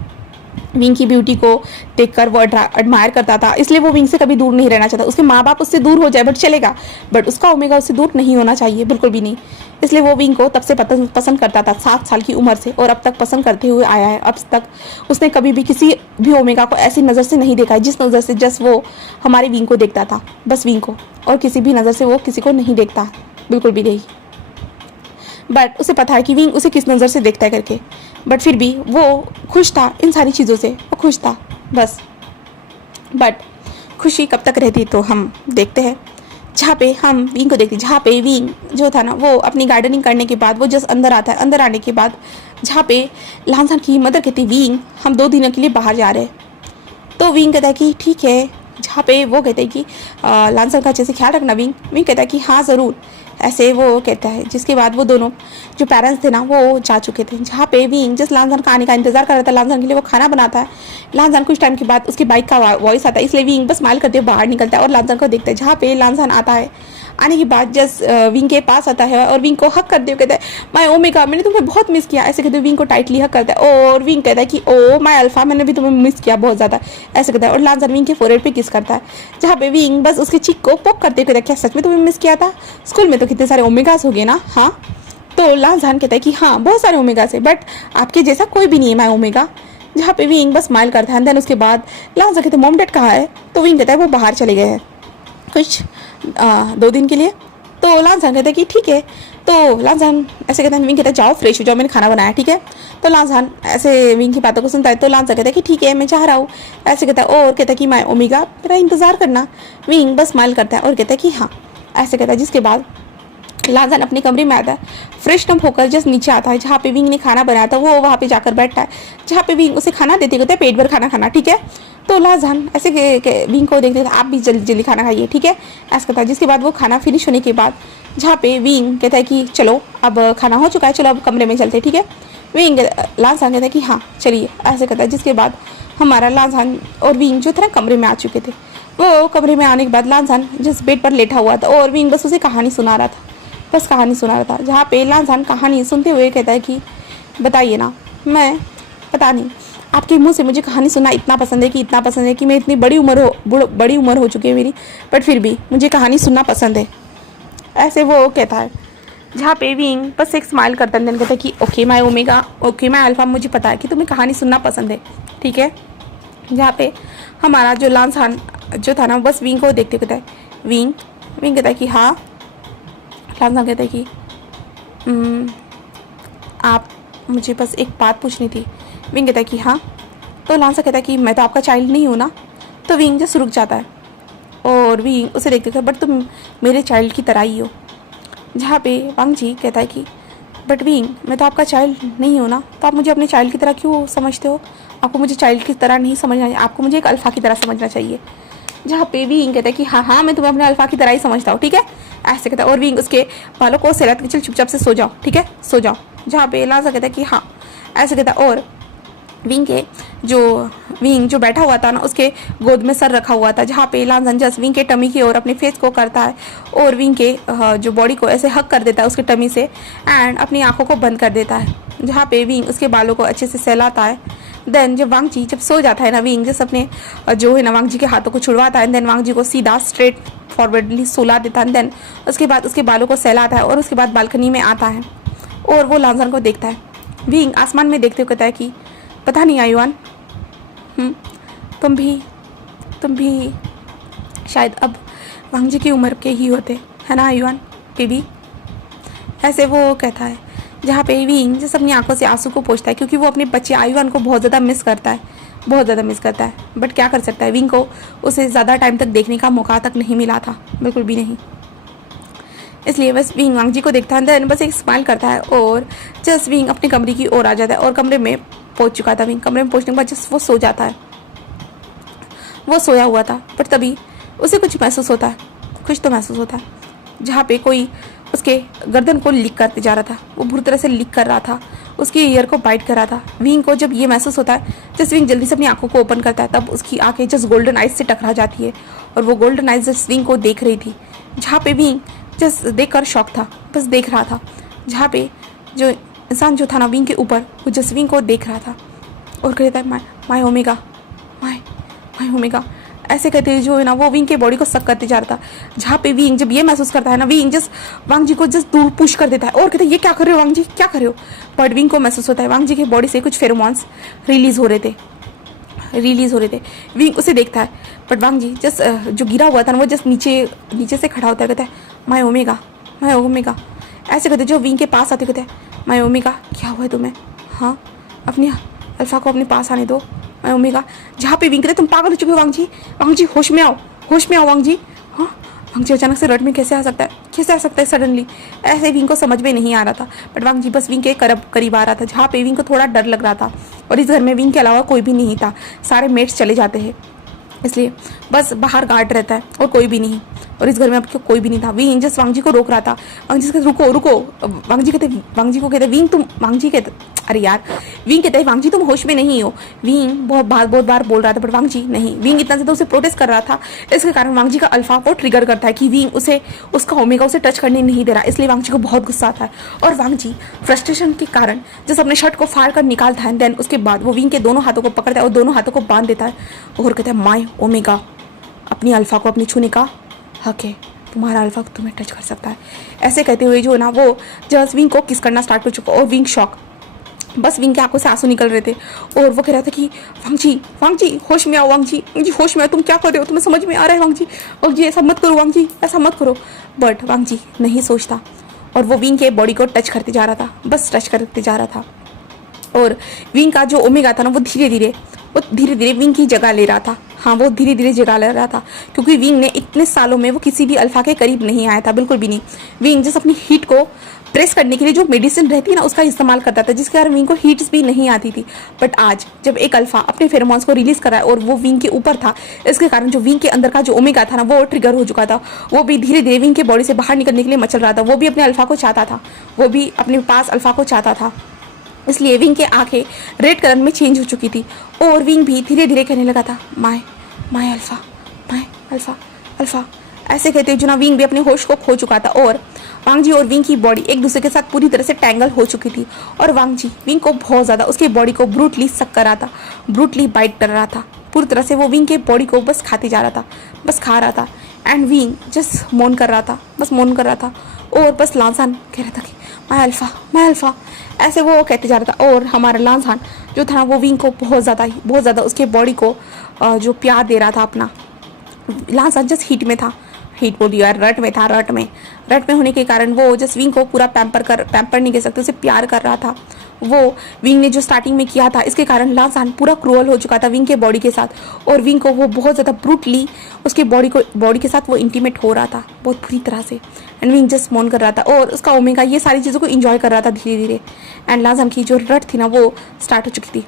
विंग की ब्यूटी को देखकर वो एडमायर करता था, इसलिए वो विंग से कभी दूर नहीं रहना चाहता। उसके माँ बाप उससे दूर हो जाए बट चलेगा, बट उसका ओमेगा उससे दूर नहीं होना चाहिए, बिल्कुल भी नहीं। इसलिए वो विंग को तब से पसंद करता था 7 साल की उम्र से, और अब तक पसंद करते हुए आया है। अब तक उसने कभी भी किसी भी ओमेगा को ऐसी नज़र से नहीं देखा है जिस नज़र से जस्ट वो हमारी विंग को देखता था, बस विंग को, और किसी भी नज़र से वो किसी को नहीं देखता, बिल्कुल भी नहीं। बट उसे पता है कि विंग उसे किस नज़र से देखता है करके, बट फिर भी वो खुश था इन सारी चीज़ों से, वो खुश था बस। बट खुशी कब तक रहती तो हम देखते हैं, जहाँ पे हम विंग को देखते, जहाँ पे विंग जो था ना वो अपनी गार्डनिंग करने के बाद वो जस्ट अंदर आता है। अंदर आने के बाद जहाँ पे लानसान की मदर कहती विंग हम 2 दिनों के लिए बाहर जा रहे हैं, तो विंग कहता है कि ठीक है। जहाँ पे वो कहते हैं कि लानसान का अच्छे से ख्याल रखना, विंग कहता है कि हाँ ज़रूर, ऐसे वो कहता है। जिसके बाद वो दोनों जो पेरेंट्स थे ना वो जा चुके थे, जहाँ पे विंग जिस लानसान का आने का इंतजार कर रहा था, लानसान के लिए वो खाना बनाता है। लानसान कुछ टाइम के बाद उसकी बाइक का वॉइस आता है, इसलिए विंग बस स्माइल करते हुए बाहर निकलता है और लानसान को देखता है। जहाँ पे लानसान आता है, आने के बाद जस्ट विंग के पास आता है और विंग को हक करते हुए कहता है माय ओमेगा, मैंने तुम्हें बहुत मिस किया, ऐसे कहते हुए विंग को टाइटली हक करता है। और विंग कहता है कि ओ माय अल्फा, मैंने भी तुम्हें मिस किया बहुत ज़्यादा, ऐसे कहता है। और लानसान विंग के फोरहेड पे किस करता है, जहाँ पे विंग बस उसके चिक को पोक करते हुए कहता है क्या सच में तुम्हें मिस किया था, स्कूल में तो कितने सारे ओमेगास हो गए ना। हाँ, तो लानसान कहता है कि हाँ बहुत सारे ओमेगास है, बट आपके जैसा कोई भी नहीं है माय ओमेगा। जहाँ पे विंग बस स्माइल करता है। देन उसके बाद लानसान कहते हैं मॉम डैड कहाँ है, तो विंग कहता है वो बाहर चले गए हैं कुछ 2 दिन के लिए। तो लानसान कहता है कि ठीक है। तो लानसान ऐसे कहता है, विंग कहता है जाओ फ्रेश हो जाओ, मैंने खाना बनाया, ठीक है। तो लानसान ऐसे विंग की बातों को सुनता है, तो लानसान कहता है कि ठीक है मैं चाह रहा हूँ, ऐसे कहता है। और कहता है कि माय ओमेगा मेरा इंतज़ार करना। विंग बस स्माइल करता है और कहता है कि हाँ, ऐसे कहता है। जिसके बाद लानसान अपने कमरे में आता है, फ्रेश अप होकर जस्ट नीचे आता है, जहाँ पे विंग ने खाना बनाया था, वो वहाँ पे जाकर बैठता है, जहाँ पे विंग उसे खाना देते कहते हैं पेट भर खाना खाना, ठीक है। तो लानसान ऐसे विंग को देखते थे, आप भी जल्दी जल्दी खाना खाइए, ठीक है, ऐसा कहता है। जिसके बाद वो खाना फिनिश होने के बाद जहाँ पे विंग कहता है कि चलो अब खाना हो चुका है, चलो अब कमरे में चलते, ठीक है। विंग लानसान कहता है कि हाँ चलिए, ऐसे कहता है। जिसके बाद हमारा लानसान और विंग जो था ना कमरे में आ चुके थे। वो कमरे में आने के बाद लानसान जिस बेड पर लेटा हुआ था और विंग बस उसे कहानी सुना रहा था, बस कहानी सुना रहा था। जहाँ पे लानसान कहानी सुनते हुए कहता है कि बताइए ना, मैं पता नहीं आपके मुंह से मुझे कहानी सुनना इतना पसंद है कि इतना पसंद है कि मैं इतनी बड़ी उम्र हो चुकी है मेरी, बट फिर भी मुझे कहानी सुनना पसंद है, ऐसे वो कहता है। जहाँ पे विंग बस एक स्माइल करता है, कहता है कि okay my omega, okay my alpha, मुझे पता है कि तुम्हें कहानी सुनना पसंद है, ठीक है। जहाँ पे हमारा जो लानसान जो था ना बस विंग को देखते कहता है विंग। विंग कहता है कि हाँ। लांसान कहता है कि आप मुझे बस एक बात पूछनी थी। विंग कहता है कि हाँ। तो लांसान कहता है कि मैं तो आपका चाइल्ड नहीं हूँ ना। तो विंग जस्ट रुक जाता है और विंग उसे देखते कहता है बट तुम मेरे चाइल्ड की तरह ही हो। जहाँ पे वांग जी कहता है कि बट विंग मैं तो आपका चाइल्ड नहीं हूँ ना, तो आप मुझे अपने चाइल्ड की तरह क्यों समझते हो? आपको मुझे चाइल्ड की तरह नहीं समझना चाहिए, आपको मुझे एक अल्फ़ा की तरह समझना चाहिए। जहाँ पे विंग कहता है कि हाँ हाँ मैं तुम्हें अपने अल्फ़ा की तरह ही समझता हूँ, ठीक है, ऐसे कहता है। और विंग उसके बालों को सहलाते कि चल चुपचाप से सो जाओ, ठीक है, सो जाओ। जहाँ पे लांसान कहता है कि हाँ, ऐसे कहता है। और विंग जो बैठा हुआ था ना उसके गोद में सर रखा हुआ था। जहाँ पे लांसान जस्ट विंग के टमी की ओर अपने फेस को करता है और विंग के जो बॉडी को ऐसे हक कर देता है उसके टमी से एंड अपनी आंखों को बंद कर देता है। जहाँ पे विंग उसके बालों को अच्छे से सहलाता है। देन जब वांग जी जब सो जाता है ना, विंग जस्ट अपने जो है ना वांग जी के हाथों को छुड़वाता है। देन वांग जी को सीधा स्ट्रेट फॉरवर्डली सुला देता है। देन उसके बाद उसके बालों को सहलाता है और उसके बाद बालकनी में आता है और वो लांसान को देखता है। विंग आसमान में देखते हुए कहता है कि पता नहीं आयुआन, तुम भी शायद अब वांग जी की उम्र के ही होते, है ना आयुआन बेबी, ऐसे वो कहता है। जहाँ पे विंग जैसे अपनी आंखों से आंसू को पोंछता है क्योंकि वो अपने बच्चे आयुआन को बहुत ज़्यादा मिस करता है, बहुत ज़्यादा मिस करता है। बट क्या कर सकता है, विंग को उसे ज़्यादा टाइम तक देखने का मौका तक नहीं मिला था, बिल्कुल भी नहीं। इसलिए बस विंग वांग जी को देखता है, देन बस एक स्माइल करता है और जस्ट विंग अपने कमरे की ओर आ जाता है। और कमरे में पहुंच चुका था विंग। कमरे में पहुंचने के बाद जस्ट वो सो जाता है। वो सोया हुआ था बट तभी उसे कुछ महसूस होता है, कुछ तो महसूस होता है। जहाँ पे कोई उसके गर्दन को लिक करते जा रहा था, वो बुरी तरह से लिक कर रहा था, उसकी ईयर को बाइट कर रहा था। विंग को जब ये महसूस होता है, जस्ट विंग जल्दी से अपनी आंखों को ओपन करता है। तब उसकी आंखें जस्ट गोल्डन आइज से टकरा जाती है और वो गोल्डन आइज जस्ट विंग को देख रही थी। जहाँ पे विंग जस्ट देखकर शॉक था, बस देख रहा था। जहाँ पे जो इंसान जो था ना विंग के ऊपर, वो जस्ट विंग को देख रहा था और कहता है माय ओमेगा, माय ओमेगा, ऐसे कहते हुए जो है ना वो विंग के बॉडी को सक करते जा रहा था। जहाँ पे विंग जब ये महसूस करता है ना, विंग जस्ट वांग जी को जस्ट दूर पुश कर देता है और कहता है ये क्या कर रहे हो वांग जी, क्या कर रहे हो? बट विंग को महसूस होता है वांग जी के बॉडी से कुछ फेरोमोन्स रिलीज हो रहे थे। विंग उसे देखता है बट वांग जी जस्ट जो गिरा हुआ था ना वो जस्ट नीचे से खड़ा होता है, कहता है माय ओमेगा, ऐसे कहते जो विंग के पास आते कहते हैं माय ओमेगा क्या हुआ है तुम्हें? हाँ, अपनी अल्फा को अपने पास आने दो माय ओमेगा। जहाँ पे विंग कहते तुम पागल हो चुके हो वांग जी होश में आओ वांग जी। हाँ, वांग जी अचानक से रट में कैसे आ सकता है सडनली, ऐसे विंग को समझ में नहीं आ रहा था। बट वांग जी बस विंग के करीब आ रहा था। जहाँ पे विंग को थोड़ा डर लग रहा था और इस घर में विंग के अलावा कोई भी नहीं था, सारे मेट्स चले जाते हैं, इसलिए बस बाहर गार्ड रहता है और कोई भी नहीं। और इस घर में अब कोई भी नहीं था। विंग जस्ट वांग जी को रोक रहा था। वांग जी कहते रुको। वांग जी को कहते विंग तुम, वांग जी कहते अरे यार, विंग कहते हैं वांग जी तुम होश में नहीं हो। विंग बहुत बार बोल रहा था बट वांग जी नहीं। विंग इतना ज़्यादा उसे प्रोटेस्ट कर रहा था, इसके कारण वांग जी का अल्फा वो ट्रिगर करता है कि विंग उसका ओमेगा उसे टच करने नहीं दे रहा। इसलिए वांग जी को बहुत गुस्सा आता है और वांग जी फ्रस्ट्रेशन के कारण जस्ट अपने शर्ट को फाड़ कर निकालता है। देन उसके बाद वो विंग के दोनों हाथों को पकड़ता है और दोनों हाथों को बांध देता है और कहता है माय ओमेगा, अपनी अल्फा को अपनी छूने का हक है, तुम्हारा अल्फा तुम्हें टच कर सकता है। ऐसे कहते हुए जो ना वो जस्ट विंग को किस करना स्टार्ट कर चुका और विंग शॉक, बस विंग की आंखों से आंसू निकल रहे थे और वो कह रहा था कि वांग जी होश में आओ, वांग जी होश में आओ, तुम क्या कर रहे हो, तुम्हें समझ में आ रहा है वांग जी ऐसा मत करो, वांग जी ऐसा मत करो। बट वांग जी नहीं सोचता और वो विंग के बॉडी को टच करते जा रहा था, बस टच करते जा रहा था। और विंग का जो ओमेगा था ना वो धीरे धीरे विंग की जगह ले रहा था। हाँ, वो धीरे धीरे जगह ले रहा था क्योंकि विंग ने इतने सालों में वो किसी भी अल्फा के करीब नहीं आया था, बिल्कुल भी नहीं। विंग जस्ट अपनी हीट को प्रेस करने के लिए जो मेडिसिन रहती है ना उसका इस्तेमाल करता था, जिसके कारण विंग को हीट्स भी नहीं आती थी। बट आज जब एक अल्फा अपने फेरोमोन्स को रिलीज कर रहा है और वो विंग के ऊपर था, इसके कारण जो विंग के अंदर का जो ओमेगा था ना वो ट्रिगर हो चुका था। वो भी धीरे धीरे विंग के बॉडी से बाहर निकलने के लिए मचल रहा था। वो भी अपने अल्फा को चाहता था, वो भी अपने पास अल्फा को चाहता था। इसलिए विंग की आंखें रेड कलर में चेंज हो चुकी थी और विंग भी धीरे धीरे कहने लगा था माय अल्फा। ऐसे कहते जो ना विंग भी अपने होश को खो चुका था और वांग जी और विंग की बॉडी एक दूसरे के साथ पूरी तरह से टैंगल हो चुकी थी। और वांग जी विंग को बहुत ज़्यादा उसकी बॉडी को ब्रूटली सक कर रहा था, ब्रूटली बाइट कर रहा था। पूरी तरह से वो विंग के बॉडी को बस खाते जा रहा था, बस खा रहा था। एंड विंग जस्ट मौन कर रहा था, बस मौन कर रहा था और बस लांसान कह रहा था कि माय अल्फा, ऐसे वो कहते जा रहा था। और हमारा लांसान जो था वो विंग को बहुत ज़्यादा उसके बॉडी को जो प्यार दे रहा था अपना, लांसान जस्ट हीट में था, हीट बोल यार, रट में था, रट में होने के कारण वो जस्ट विंग को पूरा पैम्पर नहीं कह सकते, उसे प्यार कर रहा था। वो विंग ने जो स्टार्टिंग में किया था, इसके कारण लांसान पूरा क्रूअल हो चुका था विंग के बॉडी के साथ, और विंग को वो बहुत ज़्यादा ब्रूटली उसके बॉडी के साथ वो इंटीमेट हो रहा था बहुत बुरी तरह से। एंड विंग जस्ट मोन कर रहा था और उसका ओमेगा ये सारी चीज़ों को इंजॉय कर रहा था धीरे धीरे। एंड लांसान की जो रट थी ना वो स्टार्ट हो चुकी थी,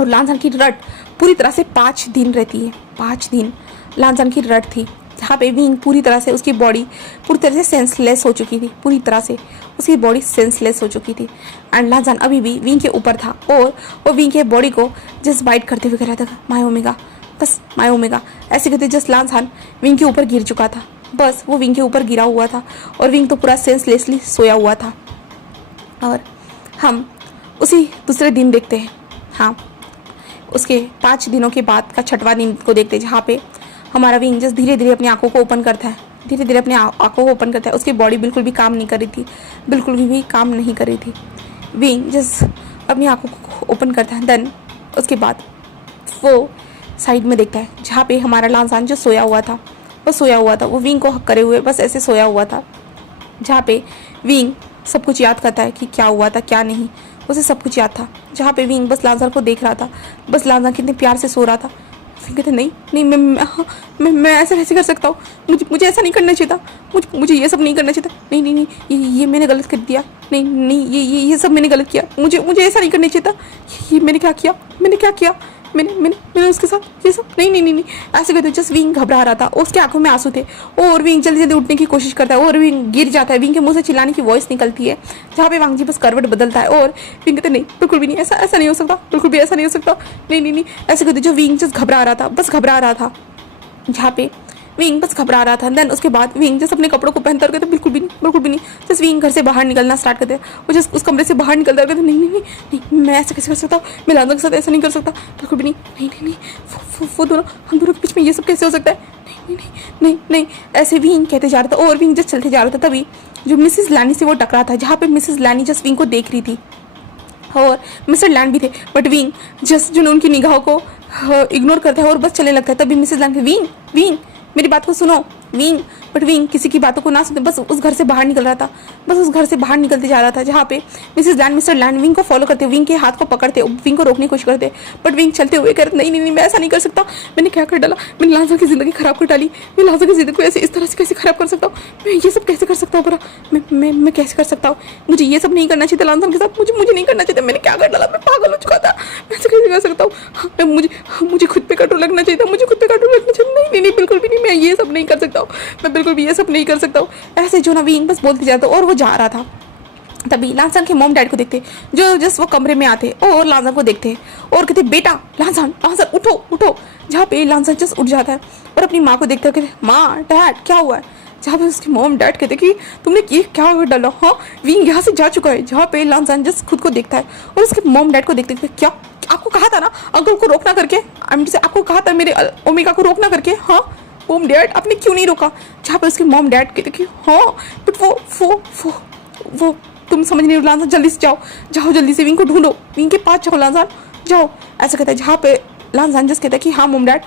और लांसान की रट पूरी तरह से 5 दिन रहती है। 5 दिन लांसान की रट थी, जहाँ पे विंग पूरी तरह से उसकी बॉडी पूरी तरह से सेंसलेस हो चुकी थी, पूरी तरह से उसकी बॉडी सेंसलेस हो चुकी थी। एंड लांसान अभी भी विंग के ऊपर था, और वो विंग के बॉडी को जस्ट बाइट करते हुए कह रहा था माय ओमेगा, बस माय ओमेगा, ऐसे कहते जस्ट लांसान विंग के ऊपर गिर चुका था। बस वो विंग के ऊपर गिरा हुआ था, और विंग तो पूरा सेंसलेसली सोया हुआ था। और हम उसी दूसरे दिन देखते हैं, हाँ, उसके 5 दिनों के बाद का 6वां दिन को देखते हैं, जहाँ पे हमारा विंग जस्ट धीरे धीरे अपनी आंखों को ओपन करता है, धीरे धीरे अपनी आंखों को ओपन करता है। उसकी बॉडी बिल्कुल भी काम नहीं कर रही थी, बिल्कुल भी काम नहीं कर रही थी। विंग जस्ट अपनी आंखों को ओपन करता है। देन उसके बाद वो साइड में देखता है, जहाँ पे हमारा लांसान जो सोया हुआ था, वो सोया हुआ था, वो विंग को हक करे हुए बस ऐसे सोया हुआ था, जहाँ पे विंग सब कुछ याद करता है कि क्या हुआ था क्या नहीं, उसे सब कुछ याद था। जहाँ पे विंग बस लांसान को देख रहा था, बस लांसान कितने प्यार से सो रहा था। विंग कहते नहीं नहीं, मैं ऐसे कैसे कर सकता हूँ, मुझे ऐसा नहीं करना चाहिए था, मुझे ये सब नहीं करना चाहिए था, नहीं नहीं नहीं, ये मैंने गलत कर दिया, नहीं नहीं, ये सब मैंने गलत किया, मुझे ऐसा नहीं करना चाहिए था, ये मैंने क्या किया, मैंने उसके साथ ये सब, नहीं नहीं नहीं नहीं, ऐसे करते जस्ट विंग घबरा रहा था, उसके आंखों में आंसू थे, और विंग जल्दी जल्दी उठने की कोशिश करता है, और विंग गिर जाता है। विंग के मुंह से चिल्लाने की वॉइस निकलती है, जहाँ पे वांगजी बस करवट बदलता है, और विंग कहते नहीं बिल्कुल भी नहीं, ऐसा नहीं हो सकता, बिल्कुल भी ऐसा नहीं हो सकता, नहीं नहीं नहीं, ऐसे करते जो विंग जस्ट घबरा रहा था, जहाँ पे विंग बस घबरा रहा था। देन उसके बाद विंग जस्ट अपने कपड़ों को पहनता रहता है, बिल्कुल भी नहीं, जस्ट विंग घर से बाहर निकलना स्टार्ट करते हैं। वो जस्ट उस कमरे से बाहर निकलता रहता है, नहीं नहीं नहीं नहीं, मैं ऐसे कैसे कर सकता हूँ, मैं लांजा के साथ ऐसा नहीं कर सकता, बिल्कुल भी नहीं, नहीं नहीं नहीं, वो दोनों, हम दोनों के बीच में ये सब कैसे हो सकता है, नहीं नहीं नहीं नहीं, ऐसे विंग कहते जा रहा था, और विंग जस्ट चलते जा रहा था। तभी जो मिसेस लैनी से वो टकरा था, जहाँ पे मिसेस लैनी जस्ट विंग को देख रही थी, और मिस्टर लैंड भी थे, बट विंग जस्ट जो उनकी निगाहों को इग्नोर करता है और बस चलने लगता है। तभी मिसेस लैंड विंग मेरी बात को सुनो, विंग, बट विंग किसी की बातों को ना सुनते बस उस घर से बाहर निकल रहा था, बस उस घर से बाहर निकलते जा रहा था, जहाँ पे Mrs land mister land wing को फॉलो करते, विंग के हाथ को पकड़ते, विंग को रोकने की कोशिश करते, बट विंग चलते हुए कहते नहीं नहीं नहीं, मैं ऐसा नहीं कर सकता, मैंने क्या कर डाला, मैंने लांजा की जिंदगी खराब कर डाली, मैं लांजा की जिंदगी को ऐसे इस तरह से कैसे खराब कर सकता हूँ, मैं ये सब कैसे कर सकता हूँ, पूरा मैं कैसे कर सकता हूँ, मुझे ये सब नहीं करना चाहिए था लांजा के साथ, मुझे नहीं करना चाहिए था, मैंने क्या कर डाला, मैं पागल हो चुका था, मैं ऐसे कैसे कर सकता हूँ, मुझे खुद पे कंट्रोल रखना चाहिए था, मुझे खुद पे कंट्रोल रखना चाहिए, नहीं नहीं बिल्कुल भी नहीं, मैं ये सब नहीं कर सकता हूँ, मैं बिल्कुल भी ये सब नहीं कर सकता हूँ, ऐसे जो ना विंग बस बोलते जाता, और वो जा रहा था। तभी लांसान के मॉम डैड को देखते, जो जस्ट वो कमरे में आते और लांसान को देखते और कहते बेटा लांसान उठो, जहाँ पे लांसान जस्ट उठ जाता है और अपनी माँ को देखते कहते माँ डैड क्या हुआ है, जहाँ पे उसके मॉम डैड कहते कि तुमने ये क्या डाला, हाँ विंग यहाँ से जा चुका है, जहाँ पे लांसान जस्ट खुद को देखता है और उसके मॉम डैड को देखते क्या आपको कहा था ना अंकल को रोकना करके, आपको कहा था मेरे ओमेगा को रोकना करके, हाँ मॉम डैड आपने क्यों नहीं रोका, जहाँ पे उसके मॉम डैड कहते कि हाँ बट वो तुम समझ नहीं, लांसान जल्दी से जाओ जल्दी से विंग को ढूंढो, विंग के पास जाओ लांसान जाओ, ऐसा कहता है, जहाँ पे लांसान जस्ट कहता है कि हाँ मॉम डैड,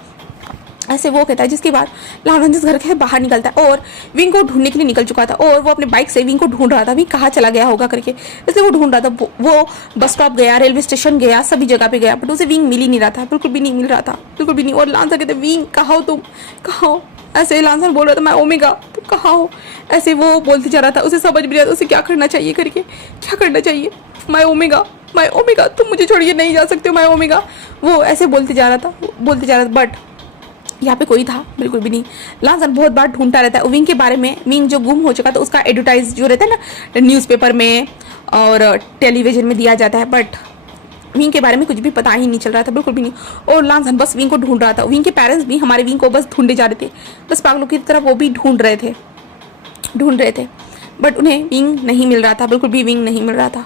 ऐसे वो कहता है, जिसके बाद लांसान जिस घर के बाहर निकलता है और विंग को ढूंढने के लिए निकल चुका था, और वो अपने बाइक से विंग को ढूंढ रहा था, विंग कहाँ चला गया होगा करके, इसलिए वो ढूंढ रहा था, वो बस स्टॉप गया, रेलवे स्टेशन गया, सभी जगह पे गया, बट उसे विंग मिल ही नहीं रहा था, बिल्कुल भी नहीं मिल रहा था, बिल्कुल भी नहीं। और लांसान कहते विंग कहाँ हो तुम, कहाँ हो, ऐसे लांसान बोल रहा था मैं ओमेगा तुम कहाँ हो, ऐसे वो बोलते जा रहा था, उसे समझ भी नहीं आता उसे क्या करना चाहिए करके, क्या करना चाहिए, मैं ओमेगा तुम मुझे छोड़िए नहीं जा सकते हो, मैं ओमेगा, वो ऐसे बोलते जा रहा था, बट यहाँ पे कोई था बिल्कुल भी नहीं। लांसान बहुत बार ढूंढता रहता है विंग के बारे में, विंग जो गुम हो चुका था उसका एडवर्टाइज जो रहता है ना न्यूज़पेपर में और टेलीविजन में दिया जाता है, बट विंग के बारे में कुछ भी पता ही नहीं चल रहा था, बिल्कुल भी नहीं। और लांसान बस विंग को ढूंढ रहा था, विंग के पेरेंट्स भी हमारे विंग को बस ढूंढे जा रहे थे, बस पागलों की तरह वो भी ढूंढ रहे थे, बट उन्हें विंग नहीं मिल रहा था, बिल्कुल भी विंग नहीं मिल रहा था।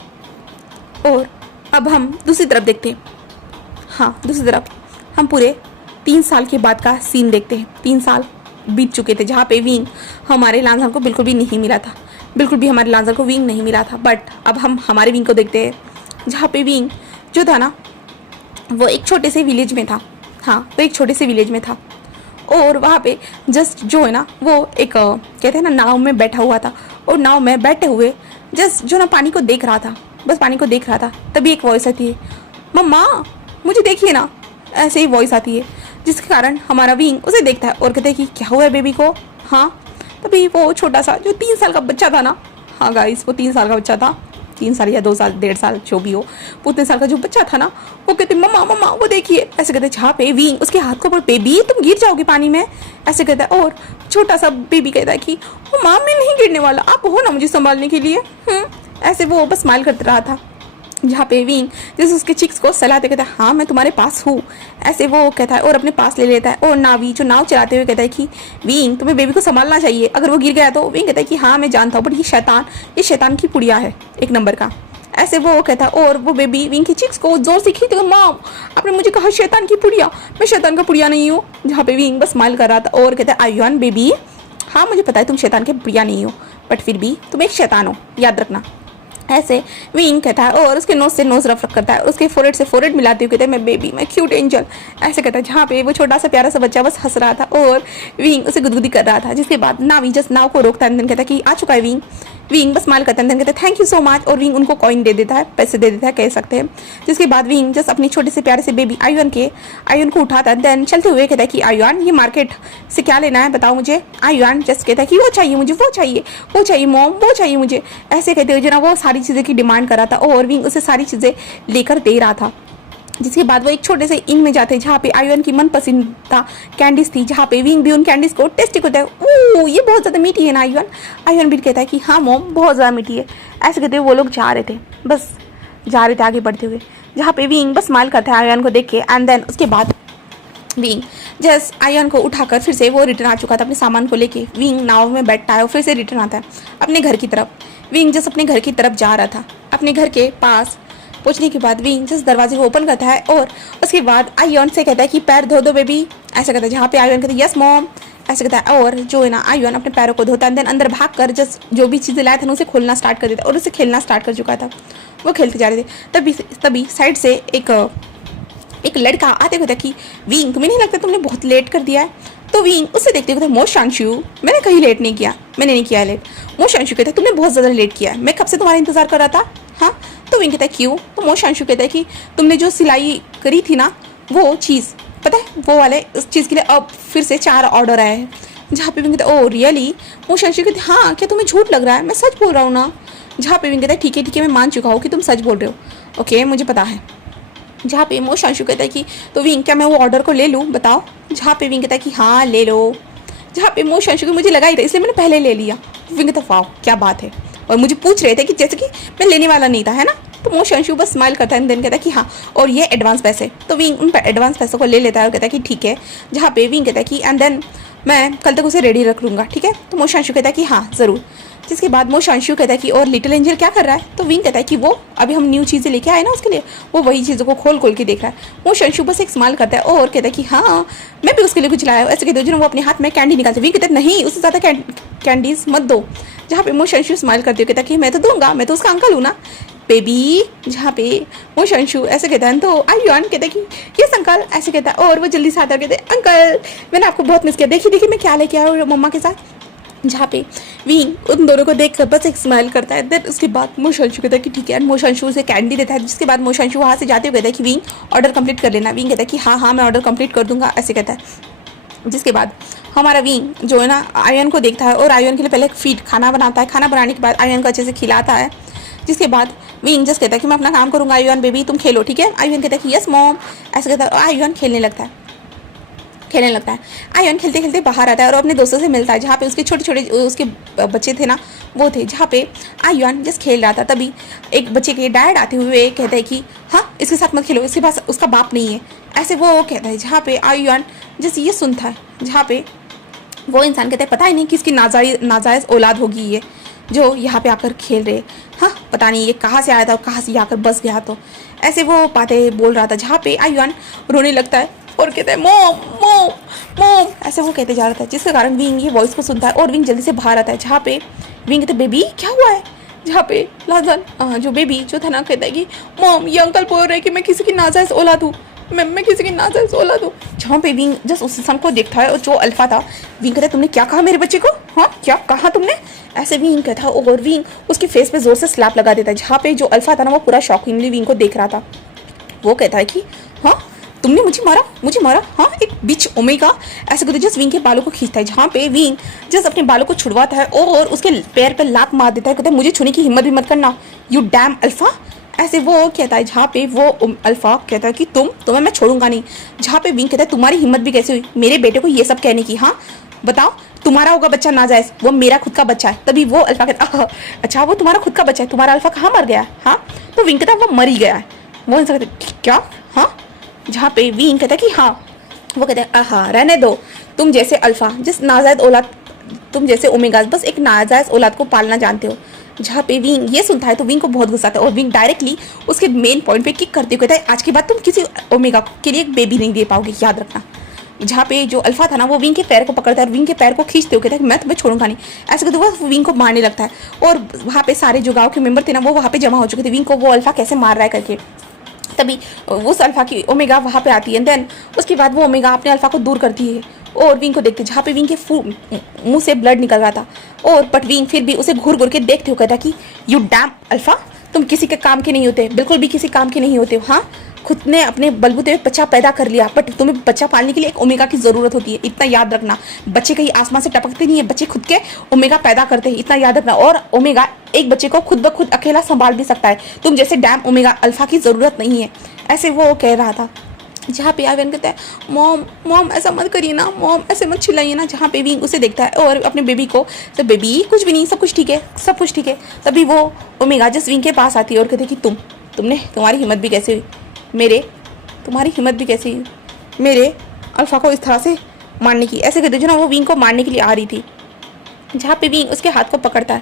और अब हम दूसरी तरफ देखते हैं, हाँ दूसरी तरफ हम पूरे 3 साल के बाद का सीन देखते हैं। 3 साल बीत चुके थे, जहाँ पे विंग हमारे लांसान को बिल्कुल भी नहीं मिला था, बिल्कुल भी हमारे लांसान को विंग नहीं मिला था। बट अब हम हमारे विंग को देखते हैं, जहाँ पे विंग जो था ना वो एक छोटे से विलेज में था, हाँ वो एक छोटे से विलेज में था, और वहाँ पे जस्ट जो है ना वो एक कहते हैं ना नाव में बैठा हुआ था, और नाव में बैठे हुए जस्ट जो ना पानी को देख रहा था, बस पानी को देख रहा था। तभी एक वॉइस आती है, मम्मा मुझे देखिए ना, ऐसे ही वॉइस आती है, जिसके कारण हमारा विंग उसे देखता है और कहते हैं कि क्या हुआ है बेबी को। हाँ, तभी वो छोटा सा जो 3 साल का बच्चा था ना, हाँ गाइस वो 3 साल का बच्चा था, 3 साल या 2 साल 1.5 साल जो भी हो, वो 3 साल का जो बच्चा था ना, वो कहते मम्मा मम्मा वो देखिए, ऐसे कहते जहाँ पे विंग उसके हाथ को, बेबी तुम गिर जाओगे पानी में, ऐसे कहता है। और छोटा सा बेबी कहता है कि माँ मैं नहीं गिरने वाला, आप हो ना मुझे संभालने के लिए। ऐसे वो बस स्माइल करते रहा था, जहाँ पे विंग जैसे उसके चिक्स को सलाहते कहता है हाँ मैं तुम्हारे पास हूँ, ऐसे वो कहता है और अपने पास ले लेता है। और नावी जो नाव चलाते हुए कहता है कि विंग तुम्हें बेबी को संभालना चाहिए, अगर वो गिर गया तो। विंग कहता है कि हाँ मैं जानता हूँ, बट ये शैतान की पुड़िया है 1 नंबर का, ऐसे वो कहता है। और वो बेबी विंग की चिक्स को जोर से खींचते, मॉम आपने मुझे कहा शैतान की पुड़िया, मैं शैतान का पुड़िया नहीं हूँ। जहाँ पे विंग बस स्माइल कर रहा था और कहता है आयुआन बेबी हाँ मुझे पता है तुम शैतान की पुड़िया नहीं हो, बट फिर भी तुम एक शैतान हो, याद रखना, ऐसे विंग कहता है। और उसके नोज से नोज रफ करता है, उसके फोरहेड से फोरहेड मिलाते हुए कहता है मैं बेबी मैं क्यूट एंजल, ऐसे कहता है। जहाँ पे वो छोटा सा प्यारा सा बच्चा बस हंस रहा था और विंग उसे गुदगुदी कर रहा था। जिसके बाद नावी जस्ट नाव को रोकता है, कहता है कि आ चुका है विंग। विंग बस स्माइल करता है, कहता है थैंक यू सो मच, और विंग उनको कॉइन दे देता है, पैसे दे देता है कह सकते हैं। जिसके बाद विंग जस्ट अपनी छोटे से प्यारे से बेबी आयुआन को उठाता है, देन चलते हुए कहता है कि आयुआन ये मार्केट से क्या लेना है बताओ मुझे। आयुआन जस्ट कहता है कि वो चाहिए मुझे, वो चाहिए मॉम, वो चाहिए मुझे, ऐसे कहते हुए जो ना वो सारी चीज़ें की डिमांड कर रहा था और विंग उसे सारी चीज़ें लेकर दे रहा था। जिसके बाद वो एक छोटे से इन में जाते हैं जहाँ पे आयुआन की मनपसंदीदा कैंडीज थी, जहाँ पे विंग भी उन कैंडीज को टेस्टी करता है। ओह ये बहुत ज़्यादा मीठी है ना आयुआन भी कहता है कि हाँ मॉम बहुत ज़्यादा मीठी है, ऐसे कहते हुए वो लोग जा रहे थे आगे बढ़ते हुए। जहाँ पे विंग बस स्माइल करता है आयुआन को देख के, एंड देन उसके बाद विंग जस्ट आयुआन को उठाकर फिर से वो रिटर्न आ चुका था अपने सामान को लेके। विंग नाव में बैठता है और फिर से रिटर्न आता है अपने घर की तरफ। विंग जस्ट अपने घर की तरफ जा रहा था। अपने घर के पास पहुंचने के बाद विंग जस्ट दरवाजे को ओपन करता है और उसके बाद आयुआन से कहता है कि पैर धो दो बेबी, ऐसा कहता है। जहाँ पे आयुआन कहता है यस मॉम, ऐसे कहता है। और जो है ना आयुआन अपने पैरों को धोता है, देन अंदर भाग कर जस्ट जो भी चीज़ें लाए थे उसे खोलना स्टार्ट कर देता है और उसे खेलना स्टार्ट कर चुका था। वो खेलते जा रहे थे, तभी साइड से एक लड़का आते कहता कि विंग तुम्हें नहीं लगता तुमने बहुत लेट कर दिया है। तो विंग उससे देखते कहता मोशांशु मैंने कहीं लेट नहीं किया, मैंने नहीं किया लेट। मोशांशु कहता तुमने बहुत ज़्यादा लेट किया है, मैं कब से तुम्हारा इंतजार कर रहा था। हाँ, तो विंग कहता है क्यों। तो मोशांशु कहता है कि तुमने जो सिलाई करी थी ना वो चीज़ पता है वो वाले उस चीज़ के लिए अब फिर से 4 ऑर्डर आए हैं। जहाँ पे विंग कहता है ओ रियली। मोशांशु कहते हाँ क्या तुम्हें झूठ लग रहा है, मैं सच बोल रहा हूँ ना। जहाँ पे विंग कहता है ठीक है मैं मान चुका हूँ कि तुम सच बोल रहे हो, ओके मुझे पता है। जहाँ पे मोशांशु कहता है कि तो विंग क्या मैं वो ऑर्डर को ले लूँ बताओ। जहाँ पे विंग कहता है कि हाँ ले लो। जहाँ पे मोशांशु को मुझे लगा ही था इसलिए मैंने पहले ले लिया। विंग कहता वाह क्या बात है, और मुझे पूछ रहे थे कि जैसे कि मैं लेने वाला नहीं था है ना। तो मोशांशु बस स्माइल करता है, देन कहता है कि हाँ और ये एडवांस पैसे। तो विंग उन एडवांस पैसों को ले लेता है और कहता है कि ठीक है। जहाँ पे विंग कहता है कि एंड देन मैं कल तक उसे रेडी रख लूँगा, ठीक है। तो मोशांशु कहता है कि हाँ ज़रूर। जिसके बाद मोशांशु कहता है कि और लिटिल एंजल क्या कर रहा है। तो विंग कहता है कि वो अभी हम न्यू चीज़ें लेके आए ना उसके लिए वो वही चीज़ों को खोल के देख रहा है। मोशांशु बस एक स्माइल करता है और कहता है कि हाँ मैं भी उसके लिए कुछ लाया। ऐसे कहते हैं वो अपने हाथ में कैंडी निकालते। विंग कहता है नहीं उससे ज़्यादा कैंडीज मत दो। जहाँ पे मोशांशु स्माइल करते हुए कहता है कि मैं तो दूंगा, मैं तो उसका अंकल हूँ ना बेबी। जहाँ पे मोशांशु ऐसे कहता है तो आयुआन कहता है कि यस अंकल, ऐसे कहता है। और वो जल्दी से आता है कहते हैं अंकल मैंने आपको बहुत मिस किया, देखिए मैं क्या लेके आया हूँ मम्मा के साथ। जहाँ पे विंग उन दोनों को देख कर बस एक स्माइल करता है। देन उसके बाद मोशांशु कहता है कि ठीक है, मोशांशु उसे कैंडी देता है। जिसके बाद मोशांशु वहाँ से जाते हुए कहता है कि विंग ऑर्डर कंप्लीट कर लेना। विंग कहता है कि हाँ मैं ऑर्डर कंप्लीट कर दूंगा, ऐसे कहता है। जिसके बाद हमारा विंग जो है ना आयुआन को देखता है और आयुआन के लिए पहले फीड खाना बनाता है। खाना बनाने के बाद आयुआन को अच्छे से खिलाता है। जिसके बाद विंग जस्ट कहता है कि मैं अपना काम करूँगा, आयुआन बेबी तुम खेलो, ठीक है। आयुआन कहता है कि यस मॉम, ऐसे कहता है। और आयुआन खेलने लगता है। आयुआन खेलते खेलते बाहर आता है और अपने दोस्तों से मिलता है। जहाँ पे उसके छोटे उसके बच्चे थे ना वो थे। जहाँ पे आयुआन जस्ट खेल रहा था, तभी एक बच्चे के डैड आते हुए कहते हैं कि हाँ इसके साथ मत खेलो, इसके पास उसका बाप नहीं है, ऐसे वो कहता है। जहाँ पे आयुआन जस्ट ये सुनता है, जहाँ पे वो इंसान कहता है पता ही नहीं किसकी नाजायज़ औलाद होगी ये जो यहाँ पे आकर खेल रहे। हाँ पता नहीं ये कहाँ से आया था और कहाँ से आकर बस गया। तो ऐसे वो बातें बोल रहा था। जहाँ पे आयुआन रोने लगता है और कहता है मोम मोम मोम, ऐसे वो कहते जा रहा था। जिसके कारण विंग ये वॉइस को सुनता है और विंग जल्दी से बाहर आता है। जहाँ पे विंग कहते बेबी क्या हुआ है। जहाँ पे लाजन जो बेबी जो था ना कहता है कि मोम ये अंकल बोल रहे हैं कि मैं किसी की नाजायज़ औलाद हूँ। मैं किसी की नाजायज औलाद हूँ। जहाँ पे विंग जस्ट उस इंसान को देखता है और जो अल्फा था, विंग कहता है तुमने क्या कहा मेरे बच्चे को, हाँ क्या कहा तुमने, ऐसे विंग कहता है और विंग उसके फेस पे जोर से स्लैप लगा देता है। जहाँ पे जो अल्फा था ना वो पूरा शॉकिंगली विंग को देख रहा था। वो कहता है कि हाँ तुमने मुझे मारा हाँ, एक बिच ओमेगा, ऐसे करते जस्ट विंग के बालों को खींचता है। जहाँ पे विंग जस्ट अपने बालों को छुड़वाता है और उसके पैर पे लात मार देता है। कहता है मुझे छूने की हिम्मत भी मत करना, यू डैम अल्फा, ऐसे वो कहता है। जहाँ पे वो अल्फा कहता है कि तुम्हें मैं छोड़ूंगा नहीं। जहाँ पे विंग कहता है तुम्हारी हिम्मत भी कैसे हुई मेरे बेटे को ये सब कहने की, हाँ बताओ तुम्हारा होगा बच्चा नाजायज, वो मेरा खुद का बच्चा है। तभी वो अल्फा कहता अच्छा वो तुम्हारा खुद का बच्चा है, तुम्हारा अल्फा कहाँ मर गया है, हाँ तो विंग कहता है वो मर ही गया है। वो इंसान कहता है क्या, हाँ। जहाँ पे विंग कहता है कि हाँ, वो कहते हैं हाँ रहने दो, तुम जैसे अल्फा जिस नाजायज औलाद, तुम जैसे ओमेगा बस एक नाजायज औलाद को पालना जानते हो। जहाँ पे विंग ये सुनता है तो विंग को बहुत गुस्सा आता है और विंग डायरेक्टली उसके मेन पॉइंट पे किक करते हुए कहता है आज के बाद तुम किसी ओमेगा के लिए एक बेबी नहीं दे पाओगे, याद रखना। जहाँ पे जो अल्फा था ना वो विंग के पैर को पकड़ता है और विंग के पैर को खींचते हुए कहता है मैं तुम्हें छोड़ूंगा नहीं, ऐसे करते हुए विंग को मारने लगता है। और वहाँ पे सारे जो गाँव के मेंबर थे ना वो वहाँ पे जमा हो चुके थे विंग को वो अल्फा कैसे मार रहा है करके। तभी उस अल्फा की ओमेगा वहाँ पे आती है। देन उसके बाद वो ओमेगा अपने अल्फा को दूर करती है और विंग को देखते जहाँ पे विंग के मुंह से ब्लड निकल रहा था। और बट विंग फिर भी उसे घूर घूर के देखते हो कहता कि यू डैम अल्फा, तुम किसी के काम के नहीं होते, बिल्कुल भी किसी काम के नहीं होते हो, हाँ खुद ने अपने बलबूते में बच्चा पैदा कर लिया, बट तुम्हें बच्चा पालने के लिए एक ओमेगा की ज़रूरत होती है, इतना याद रखना। बच्चे कहीं आसमान से टपकते नहीं है, बच्चे खुद के ओमेगा पैदा करते हैं, इतना याद रखना। और ओमेगा एक बच्चे को खुद ब खुद अकेला संभाल भी सकता है, तुम जैसे डैम ओमेगा अल्फा की ज़रूरत नहीं है, ऐसे वो कह रहा था। जहाँ पे आर्यन कहता है मॉम ऐसा मत करिए ना, मॉम ऐसे मत चिल्लाइए ना। जहाँ पे विंग उसे देखता है और अपने बेबी को, तो बेबी कुछ भी नहीं, सब कुछ ठीक है, सब कुछ ठीक है। तभी वो ओमेगा जस्ट विंग के पास आती है और कहते हैं कि तुम्हारी हिम्मत भी कैसे हुई तुम्हारी हिम्मत भी कैसे हुई मेरे अल्फा को इस तरह से मारने की, ऐसे कहते जो ना वो विंग को मारने के लिए आ रही थी। जहाँ पे विंग उसके हाथ को पकड़ता है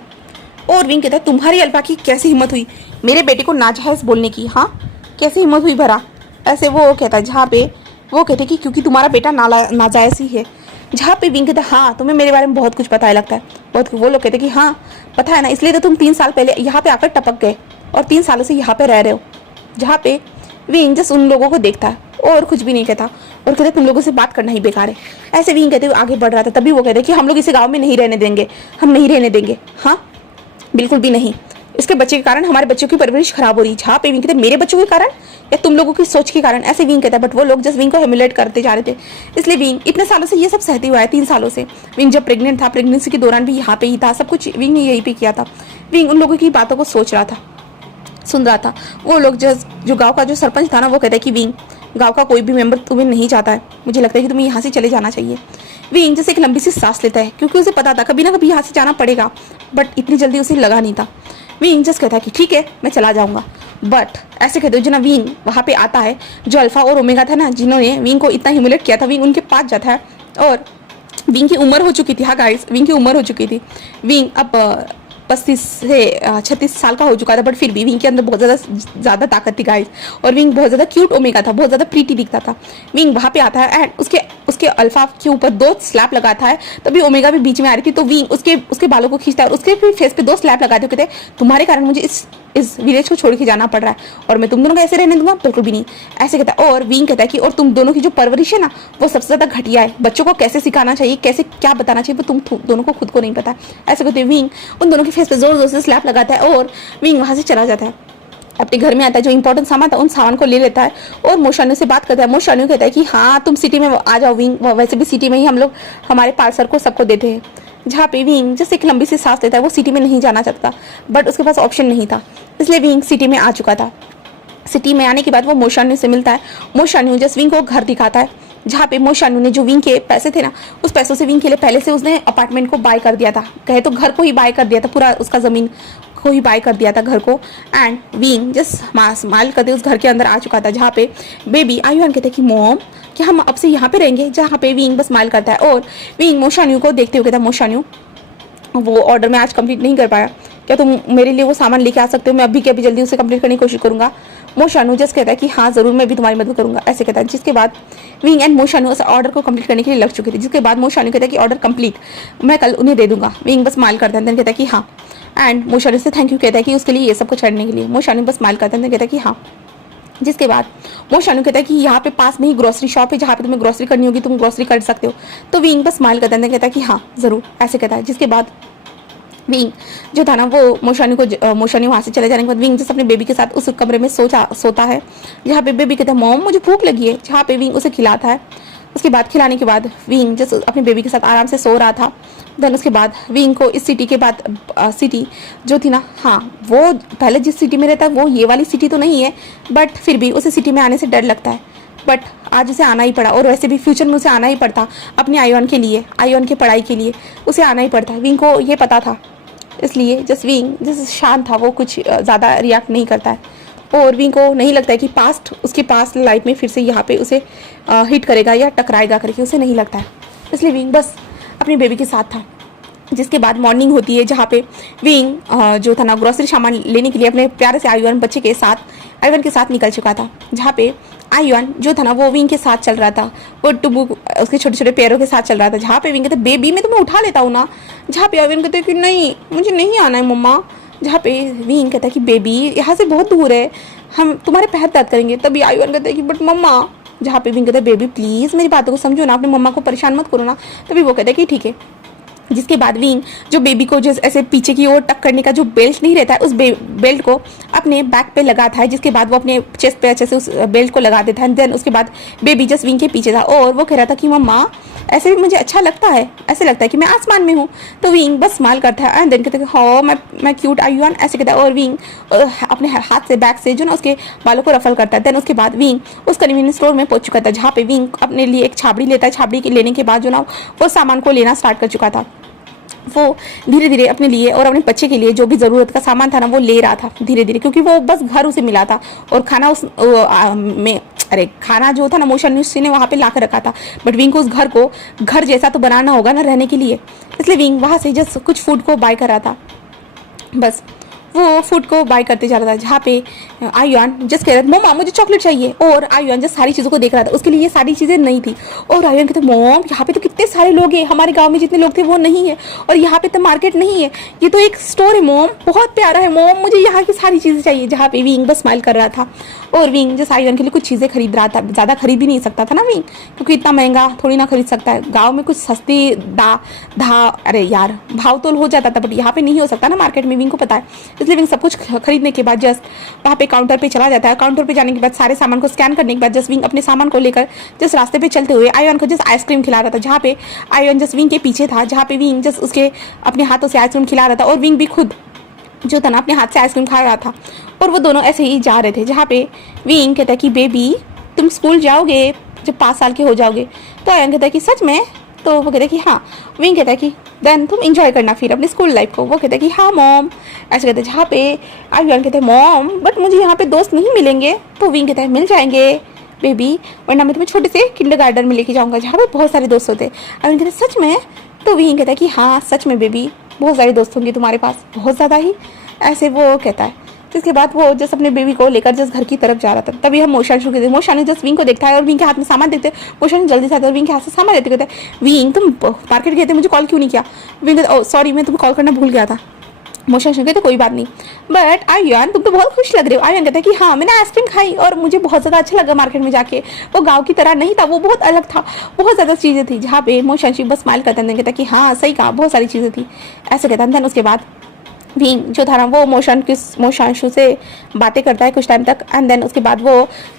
और विंग कहता है तुम्हारी अल्फा की कैसी हिम्मत हुई मेरे बेटे को नाजायज़ बोलने की, हाँ कैसी हिम्मत हुई भरा, ऐसे वो कहता है। जहाँ पे वो कहते कि क्योंकि तुम्हारा बेटा नाजायज़ ही है। जहाँ पे विंग कहता है हाँ तुम्हें मेरे बारे में बहुत कुछ पता है लगता है, बहुत। वो लोग कहते कि हाँ पता है ना, इसलिए तो तुम 3 साल पहले यहाँ पे आकर टपक गए और 3 सालों से यहाँ पे रह रहे हो। जहाँ पे विंग जस्ट उन लोगों को देखता है और कुछ भी नहीं कहता और कहते तुम लोगों से बात करना ही बेकार है, ऐसे विंग कहते हुए आगे बढ़ रहा था। तभी वो कहते कि हम लोग इसे गाँव में नहीं रहने देंगे, हम नहीं रहने देंगे, हाँ बिल्कुल भी नहीं। इसके बच्चे के कारण हमारे बच्चों की परवरिश खराब हो रही है। जहाँ पे विंग कहते मेरे बच्चों के कारण या तुम लोगों की सोच के कारण, ऐसे विंग कहता है। बट वो लोग जस्ट विंग को ह्यूमिलेट करते जा रहे थे, इसलिए विंग इतने सालों से ये सब सहते हुआ है। 3 सालों से विंग जब प्रेग्नेंट था, प्रेगनेंसी के दौरान भी यहाँ पे ही था, सब कुछ विंग ने यहीं पे किया था। विंग उन लोगों की बातों को सोच रहा था, सुन रहा था। वो लोग जो गाँव का जो सरपंच था ना वो कहता है कि विंग गाँव का कोई भी मेंबर तुम्हें नहीं चाहता है, मुझे लगता है कि तुम्हें यहाँ से चले जाना चाहिए। विंग जैसे एक लंबी सी सांस लेता है क्योंकि उसे पता था कभी ना कभी यहाँ से जाना पड़ेगा, बट इतनी जल्दी उसे लगा नहीं था। विंग जस्ट कहता है कि ठीक है मैं चला जाऊंगा। बट ऐसे कहते हो जो ना विंग वहाँ पे आता है, जो अल्फा और ओमेगा था ना जिन्होंने विंग को इतना ह्यूमिलेट किया था, विंग उनके पास जाता है और विंग की उम्र हो चुकी थी। हाँ गाइस, विंग की उम्र हो चुकी थी। विंग अब 35 से 36 साल का हो चुका था, बट फिर भी विंग के अंदर बहुत ज़्यादा ताकत थी गाइस। और विंग बहुत ज़्यादा क्यूट ओमेगा था, बहुत ज़्यादा प्रीटी दिखता था। विंग वहाँ पे आता है एंड उसके अल्फा के ऊपर 2 स्लैप लगाता है। तभी ओमेगा भी बीच में आ रही थी, तो विंग उसके बालों को खींचता है और उसके भी फेस पे 2 स्लैप लगाते हुए कहते तुम्हारे कारण मुझे इस विलेज को छोड़ के जाना पड़ रहा है और मैं तुम दोनों को ऐसे रहने दूंगा, बिल्कुल भी नहीं, ऐसे कहता है। और विंग कहता है कि और तुम दोनों की जो परवरिश है ना वो सबसे ज़्यादा घटिया है, बच्चों को कैसे सिखाना चाहिए, कैसे क्या बताना चाहिए वो तुम दोनों को खुद को नहीं पता। ऐसे कहते विंग उन दोनों के फेस पे जोर जोर से स्लैप लगाता है और विंग वहाँ से चला जाता है। अपने घर में आता है, जो इंपॉर्टेंट सामान था उन सामान को ले लेता है और मोशानु से बात करता है। मोशानु कहता है कि हाँ तुम सिटी में आ जाओ विंग, वैसे भी सिटी में ही हम लोग हमारे पार्सर को सबको देते हैं। जहाँ पे विंग जैसे एक लंबी सी सांस लेता है, वो सिटी में नहीं जाना चाहता बट उसके पास ऑप्शन नहीं था, इसलिए विंग सिटी में आ चुका था। सिटी में आने के बाद वो मोशानु से मिलता है। मोशानु जस्ट विंग को घर दिखाता है, जहाँ पे मोशानु ने जो विंग के पैसे थे ना उस पैसों से विंग के लिए पहले से उसने अपार्टमेंट को बाय कर दिया था, कहे तो घर को ही बाय कर दिया था, पूरा उसका ज़मीन को ही बाय कर दिया था, घर को। एंड विंग जस्ट स्माइल करते उस घर के अंदर आ चुका था, जहाँ पे बेबी आयुआन कहते हैं कि मॉम क्या हम अब से यहाँ पे रहेंगे, जहाँ पे विंग बस स्माइल करता है। और विंग मोशानु को देखते हुए कहता है मोशानु वो ऑर्डर मैं आज कंप्लीट नहीं कर पाया, क्या तुम मेरे लिए वो सामान लेके आ सकते हो, मैं अभी के अभी जल्दी उसे कंप्लीट करने की कोशिश करूँगा। मोशानु जस्ट कहता है कि हाँ ज़रूर मैं भी तुम्हारी मदद करूँगा, ऐसे कहता है। जिसके बाद विंग एंड मोशानु उस ऑर्डर को कंप्लीट करने के लिए लग चुके थे। जिसके बाद मोशानु कहता है कि ऑर्डर कंप्लीट, मैं कल उन्हें दे दूँगा। विंग बस स्माइल करता है, कहता है कि हाँ एंड मोशानु से थैंक यू कहता है कि उसके लिए ये सब कुछ करने के लिए। मोशानु बस स्माइल करता है, कहता है कि हाँ। जिसके बाद वो शानू कहता है कि यहाँ पे पास में ही ग्रोसरी शॉप है, जहाँ पे तुम्हें ग्रोसरी करनी होगी तुम ग्रोसरी कर सकते हो। तो विंग बस स्माइल करता है, कहता है कि हाँ ज़रूर, ऐसे कहता है। जिसके बाद विंग जो था ना वो मोशानी वहाँ से चले जाने के बाद विंग जैसे अपने बेबी के साथ उस कमरे में सोता है जहाँ पे बेबी कहता है मॉम मुझे भूख लगी है, जहाँ पे विंग उसे खिलाता है। उसके बाद खिलाने के बाद विंग जैसे अपने बेबी के साथ आराम से सो रहा था। देन उसके बाद विंग को इस सिटी के बाद सिटी जो थी ना, हाँ वो पहले जिस सिटी में रहता है वो ये वाली सिटी तो नहीं है, बट फिर भी उसे सिटी में आने से डर लगता है। बट आज उसे आना ही पड़ा, और वैसे भी फ्यूचर में उसे आना ही पड़ता अपने आयोन के लिए, आयोन की पढ़ाई के लिए उसे आना ही पड़ता। विंग को ये पता था, इसलिए जस्ट विंग जैसे शांत था, वो कुछ ज़्यादा रिएक्ट नहीं करता है। और विंग को नहीं लगता है कि उसके पास्ट लाइफ में फिर से यहाँ पे उसे हिट करेगा या टकराएगा करके, उसे नहीं लगता है। इसलिए विंग बस अपनी बेबी के साथ था। जिसके बाद मॉर्निंग होती है जहाँ पे विंग जो था ना ग्रोसरी सामान लेने के लिए अपने प्यारे से आयुन के साथ निकल चुका था। जहाँ पे आयुन जो था ना वो विंग के साथ चल रहा था, वो टुबू उसके छोटे छोटे पैरों के साथ चल रहा था। जहाँ पे विंग कहते बेबी मैं तुम्हें उठा लेता हूँ ना, जहाँ पे आयुन कहते कि नहीं मुझे नहीं आना है मम्मा। जहाँ पे विंग कहता है कि बेबी यहाँ से बहुत दूर है, हम तुम्हारे पैर दर्द करेंगे। तभी आयुन कहता है कि बट मम्मा। जहाँ पे विंग कहता है बेबी प्लीज़ मेरी बातों को समझो ना, अपनी मम्मा को परेशान मत करो ना। तभी वो कहता है कि ठीक है। जिसके बाद विंग जो बेबी को जो ऐसे पीछे की ओर टक करने का जो बेल्ट नहीं रहता है उस बेल्ट को अपने बैक पे लगाता है। जिसके बाद वो अपने चेस्ट पे अच्छे से उस बेल्ट को लगा देता है। देन उसके बाद बेबी जस्ट विंग के पीछे था और वो कह रहा था कि मम्मा ऐसे भी मुझे अच्छा लगता है, ऐसे लगता है कि मैं आसमान में हूँ। तो विंग बस स्माइल करता है एंड देन कहता है हाँ मैं क्यूट आयुन, ऐसे कहता है। और विंग अपने हाथ से बैक से जो ना उसके बालों को रफल करता है। देन उसके बाद विंग उस कन्वीनियंस स्टोर में पहुंच चुका था जहाँ पे विंग अपने लिए एक छाबड़ी लेता है। छाबड़ी के लेने के बाद जो ना वो सामान को लेना स्टार्ट कर चुका था। वो धीरे धीरे अपने लिए और अपने बच्चे के लिए जो भी ज़रूरत का सामान था ना वो ले रहा था धीरे धीरे, क्योंकि वो बस घर उसे मिला था और खाना खाना जो था ना मोशन ने वहाँ पे ला कर रखा था। बट विंग को उस घर को घर जैसा तो बनाना होगा ना रहने के लिए, इसलिए विंग वहाँ से जस्ट कुछ फूड को बाय कर रहा था। बस वो फूड को बाय करते जा रहा था जहाँ पे आयुन जस्ट कह रहा था मम्मा मुझे चॉकलेट चाहिए। और आयुन जस्ट सारी चीज़ों को देख रहा था, उसके लिए ये सारी चीज़ें नहीं थी। और आयुन कहते मॉम यहाँ पे तो कितने सारे लोग हैं, हमारे गांव में जितने लोग थे वो नहीं है, और यहाँ पे तो मार्केट नहीं है, ये तो एक स्टोर है मॉम, बहुत प्यारा है मॉम, मुझे यहाँ की सारी चीज़ें चाहिए। जहाँ पे विंग बस स्माइल कर रहा था और विंग जस्ट आयुन के लिए कुछ चीज़ें खरीद रहा था। ज़्यादा खरीद भी नहीं सकता था ना विंग, क्योंकि इतना महंगा थोड़ी ना खरीद सकता है। गाँव में कुछ सस्ती अरे यार भाव तोल हो जाता था, बट यहाँ पे नहीं हो सकता ना मार्केट में, विंग को पता है। इसलिए विंग सब कुछ खरीदने के बाद जस्ट वहाँ पे काउंटर पे चला जाता है। काउंटर पे जाने के बाद सारे सामान को स्कैन करने के बाद जस्ट विंग अपने सामान को लेकर जस्ट रास्ते पे चलते हुए आयुन को जस्ट आइसक्रीम खिला रहा था। जहाँ पे आयुन जस्ट विंग के पीछे था, जहाँ पे विंग जस्ट उसके अपने हाथों से आइसक्रीम खिला रहा था और विंग भी खुद जो था ना अपने हाथ से आइसक्रीम खा रहा था। और वो दोनों ऐसे ही जा रहे थे। जहाँ पे विंग कहता है कि बेबी तुम स्कूल जाओगे जब 5 साल के हो जाओगे। तो आयुन कहता है कि सच में? तो वो कहता है कि हाँ। विंग कहता है कि देन तुम इंजॉय करना फिर अपनी स्कूल लाइफ को। वो कहता है कि हाँ मॉम, ऐसे कहते हैं। जहाँ पे आयुन कहते हैं मॉम बट मुझे यहाँ पे दोस्त नहीं मिलेंगे। तो विंग कहता है मिल जाएंगे बेबी, वरना मैं तुम्हें छोटे से किंडरगार्टन में लेके जाऊँगा जहाँ पे बहुत सारे दोस्त होते हैं। आयुन कहते हैं सच में? तो विंग कहता है कि हाँ सच में बेबी, बहुत सारे दोस्त होंगे तुम्हारे पास, बहुत ज़्यादा ही, ऐसे वो कहता है। इसके बाद वो जस्ट अपने बेबी को लेकर जस्ट घर की तरफ जा रहा था। तभी हम मोशान शुरू करते। मोशान जस्ट विंग को देखता है और विंग के हाथ में सामान देखते हैं। मोशान जल्दी से आता है और विंग के हाथ से सामान लेते कहते हैं विंग तुम मार्केट गए थे, मुझे कॉल क्यों नहीं किया? विंग सॉरी मैं तुम्हें कॉल करना भूल गया था। मोशान कहते कोई बात नहीं, बट आयुन तुम तो बहुत खुश लग रहे हो। आयुन कहता है कि हाँ मैंने आइसक्रीम खाई और मुझे बहुत ज़्यादा अच्छा लगा मार्केट में जाके, वो गाँव की तरह नहीं था, वो बहुत अलग था, बहुत ज़्यादा चीज़ें थी। जहाँ पे मोशान बस स्माइल करते हैं, कहता कि हाँ सही कहा, बहुत सारी चीज़ें थी, ऐसे कहता है। उसके बाद विंग जो था ना वो मोशांशु से बातें करता है कुछ टाइम तक एंड देन उसके बाद वो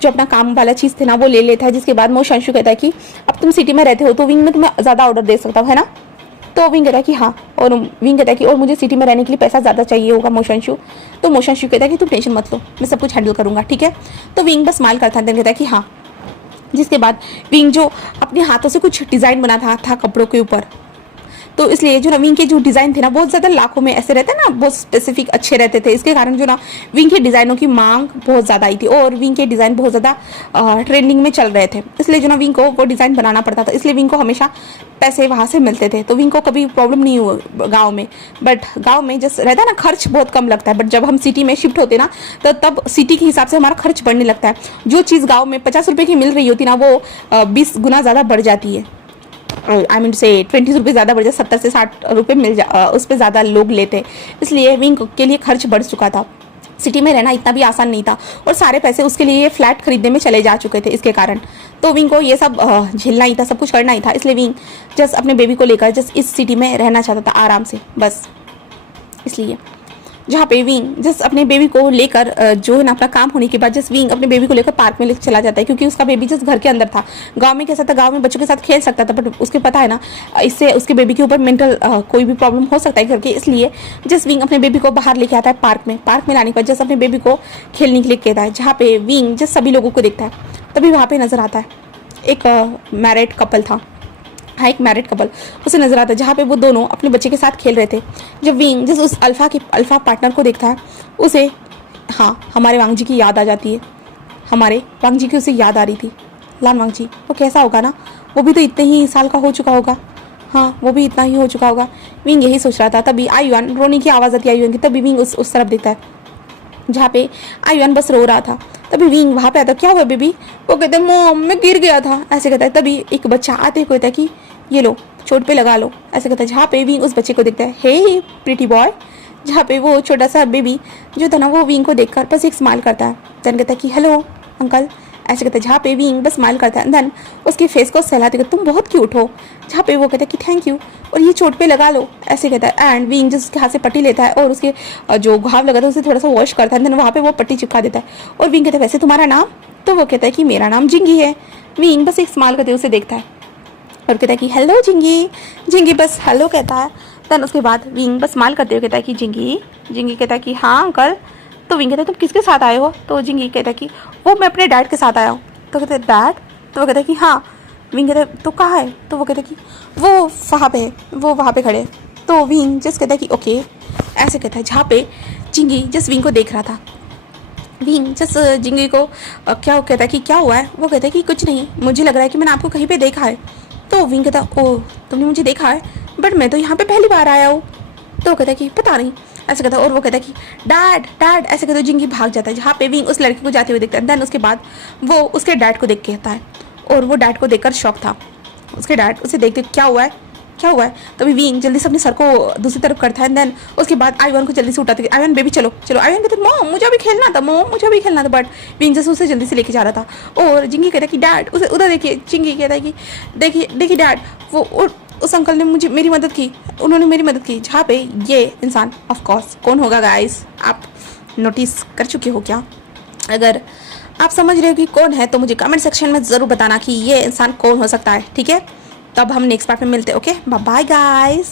जो अपना काम वाला चीज़ थे ना वो ले लेता है। जिसके बाद मोशांशु कहता है कि अब तुम सिटी में रहते हो तो विंग में तुम्हें ज़्यादा ऑर्डर दे सकता हूँ, है ना? तो विंग कहता है कि हाँ, और विंग कहता है कि और मुझे सिटी में रहने के लिए पैसा ज़्यादा चाहिए होगा मोशांशु। तो मोशांशु कहता है कि तुम टेंशन मत लो, मैं सब कुछ हैंडल करूँगा, ठीक है? तो विंग बस स्माइल करता है, देन कहता है कि हाँ। जिसके बाद विंग जो अपने हाथों से कुछ डिज़ाइन बनाता था कपड़ों के ऊपर, तो इसलिए जो ना विंग के जो डिज़ाइन थे ना बहुत ज़्यादा लाखों में ऐसे रहते हैं ना, बहुत स्पेसिफिक अच्छे रहते थे। इसके कारण जो ना विंग के डिज़ाइनों की मांग बहुत ज़्यादा आई थी और विंग के डिज़ाइन बहुत ज़्यादा ट्रेंडिंग में चल रहे थे। इसलिए जो ना विंग को वो डिज़ाइन बनाना पड़ता था, इसलिए विंग को हमेशा पैसे वहाँ से मिलते थे। तो विंग को कभी प्रॉब्लम नहीं हुआ गाँव में, बट गाँव में जैसे रहता है ना खर्च बहुत कम लगता है, बट जब हम सिटी में शिफ्ट होते ना तो तब सिटी के हिसाब से हमारा खर्च बढ़ने लगता है। जो चीज़ गाँव में 50 रुपये की मिल रही होती ना वो 20 गुना ज़्यादा बढ़ जाती है। आई मीन से 20 रुपये ज़्यादा बढ़ जाए, 70 से 60 रुपये उस पर ज़्यादा लोग लेते, इसलिए विंग के लिए खर्च बढ़ चुका था। सिटी में रहना इतना भी आसान नहीं था और सारे पैसे उसके लिए फ्लैट खरीदने में चले जा चुके थे इसके कारण। तो विंग को ये सब झेलना ही था, सब कुछ करना ही था, इसलिए विंग जस्ट अपने बेबी को लेकर जस्ट इस सिटी में रहना चाहता था आराम से बस। इसलिए जहाँ पे विंग जस्ट अपने बेबी को लेकर जो है ना अपना काम होने के बाद जस्ट विंग अपने बेबी को लेकर पार्क में लेकर चला जाता है, क्योंकि उसका बेबी जस्ट घर के अंदर था। गांव में कैसा था, गांव में बच्चों के साथ खेल सकता था, बट उसके पता है ना इससे उसके बेबी के ऊपर मेंटल कोई भी प्रॉब्लम हो सकता है करके, इसलिए जस्ट विंग अपने बेबी को बाहर लेके आता है पार्क में। पार्क में लाने के बाद जस्ट अपने बेबी को खेलने के लिए कहता है, जहाँ पे विंग जस्ट सभी लोगों को देखता है। तभी वहाँ पे नजर आता है एक मैरिड कपल था। हाँ, एक मैरिड कपल उसे नजर आता है, जहाँ पे वो दोनों अपने बच्चे के साथ खेल रहे थे। जब विंग जिस उस अल्फा पार्टनर को देखता है, उसे हमारे वांग जी की याद आ जाती है। हमारे वांग जी की उसे याद आ रही थी। लान वांग जी वो कैसा होगा ना, वो भी तो इतने ही साल का हो चुका होगा। हाँ, वो भी इतना ही हो चुका होगा। विंग यही सोच रहा था। तभी आयुआन रोने की आवाज़ आती है आयुआन की। तभी विंग उस तरफ देखता है जहाँ पे आयुआन बस रो रहा था। तभी विंग वहाँ पे आता, क्या हुआ बेबी? वो कहते हैं मॉम मैं गिर गया था, ऐसे कहता है। तभी एक बच्चा आते हुए कहता है कि ये लो चोट पे लगा लो, ऐसे कहता है। जहाँ पे विंग उस बच्चे को देखता है, हे प्रीटी बॉय, जहाँ पे वो छोटा सा बेबी जो था ना वो विंग को देखकर बस एक स्माइल करता है। देन कहता है कि हेलो अंकल, ऐसे कहता है। जहाँ पे विंग बस स्माइल करता है, देन उसके फेस को सहलाते कहता तुम बहुत क्यूट हो। जहाँ पे वो कहता है कि थैंक यू और ये चोट पे लगा लो, ऐसे कहता है। एंड विंग जिसके हाथ से पट्टी लेता है और उसके जो घाव लगा था उसे थोड़ा सा वॉश करता है, देन वहाँ पे वो पट्टी चिपका देता है। और विंग कहता है वैसे तुम्हारा नाम? तो वो कहता है कि मेरा नाम जिंगी है। विंग बस एक स्माइल करते उसे देखता है और कहता है कि हेलो जिंगी। जिंगी बस हेलो कहता है। देन उसके बाद विंग बस स्माइल करते हुए कहता है कि जिंगी। जिंगी कहता है कि हाँ अंकल। तो विंग कहता है तुम किसके साथ आए हो? तो जिंगी कहता है कि वो मैं अपने डैड के साथ आया हूँ। तो कहते हैं डैड? तो वो कहता है कि हाँ। विंग कहता है तो कहाँ है? तो वो कहता है कि वो वहाँ पे है, वो वहाँ पे खड़े हैं। तो विंग जस्ट कहता है कि ओके, ऐसे कहता है। जहाँ पे जिंगी जस्ट विंग को देख रहा था। विंग जस्ट जिंगी को क्या कहता है कि क्या हुआ है? वो कहता है कि कुछ नहीं, मुझे लग रहा है कि मैंने आपको कहीं पे देखा है। तो विंग कहता है ओह तुमने मुझे देखा है, बट मैं तो यहाँ पे पहली बार आया हूँ। तो वो कहता है कि पता नहीं, ऐसे कहता है। और वो कहता है कि डैड डैड, ऐसे कहते जिंगी भाग जाता है। जहाँ पे विंग उस लड़की को जाते हुए देखता है। देन उसके बाद वो उसके डैड को देख के कहता है, और वो डैड को देखकर शॉक था। उसके डैड उसे देखते क्या हुआ है, क्या हुआ है? तभी विंग जल्दी से अपने सर को दूसरी तरफ करता है। देन उसके बाद आयुआन को जल्दी से उठाते, आयुआन बेबी चलो चलो। आयुआन कहते मॉम मुझे अभी खेलना था, मॉम मुझे अभी खेलना था, बट विंग जैसे उसे जल्दी से लेके जा रहा था। और जिंगी कहता है कि डैड, उसे उधर देखिए। जिंगी कहता है कि देखिए देखिए डैड, वो उस अंकल ने मुझे मेरी मदद की, उन्होंने मेरी मदद की। जहाँ पे ये इंसान ऑफ कोर्स कौन होगा गाइस, आप नोटिस कर चुके हो क्या? अगर आप समझ रहे हो कि कौन है तो मुझे कमेंट सेक्शन में ज़रूर बताना कि ये इंसान कौन हो सकता है, ठीक है? तब हम नेक्स्ट पार्ट में मिलते हैं। Okay, bye bye guys.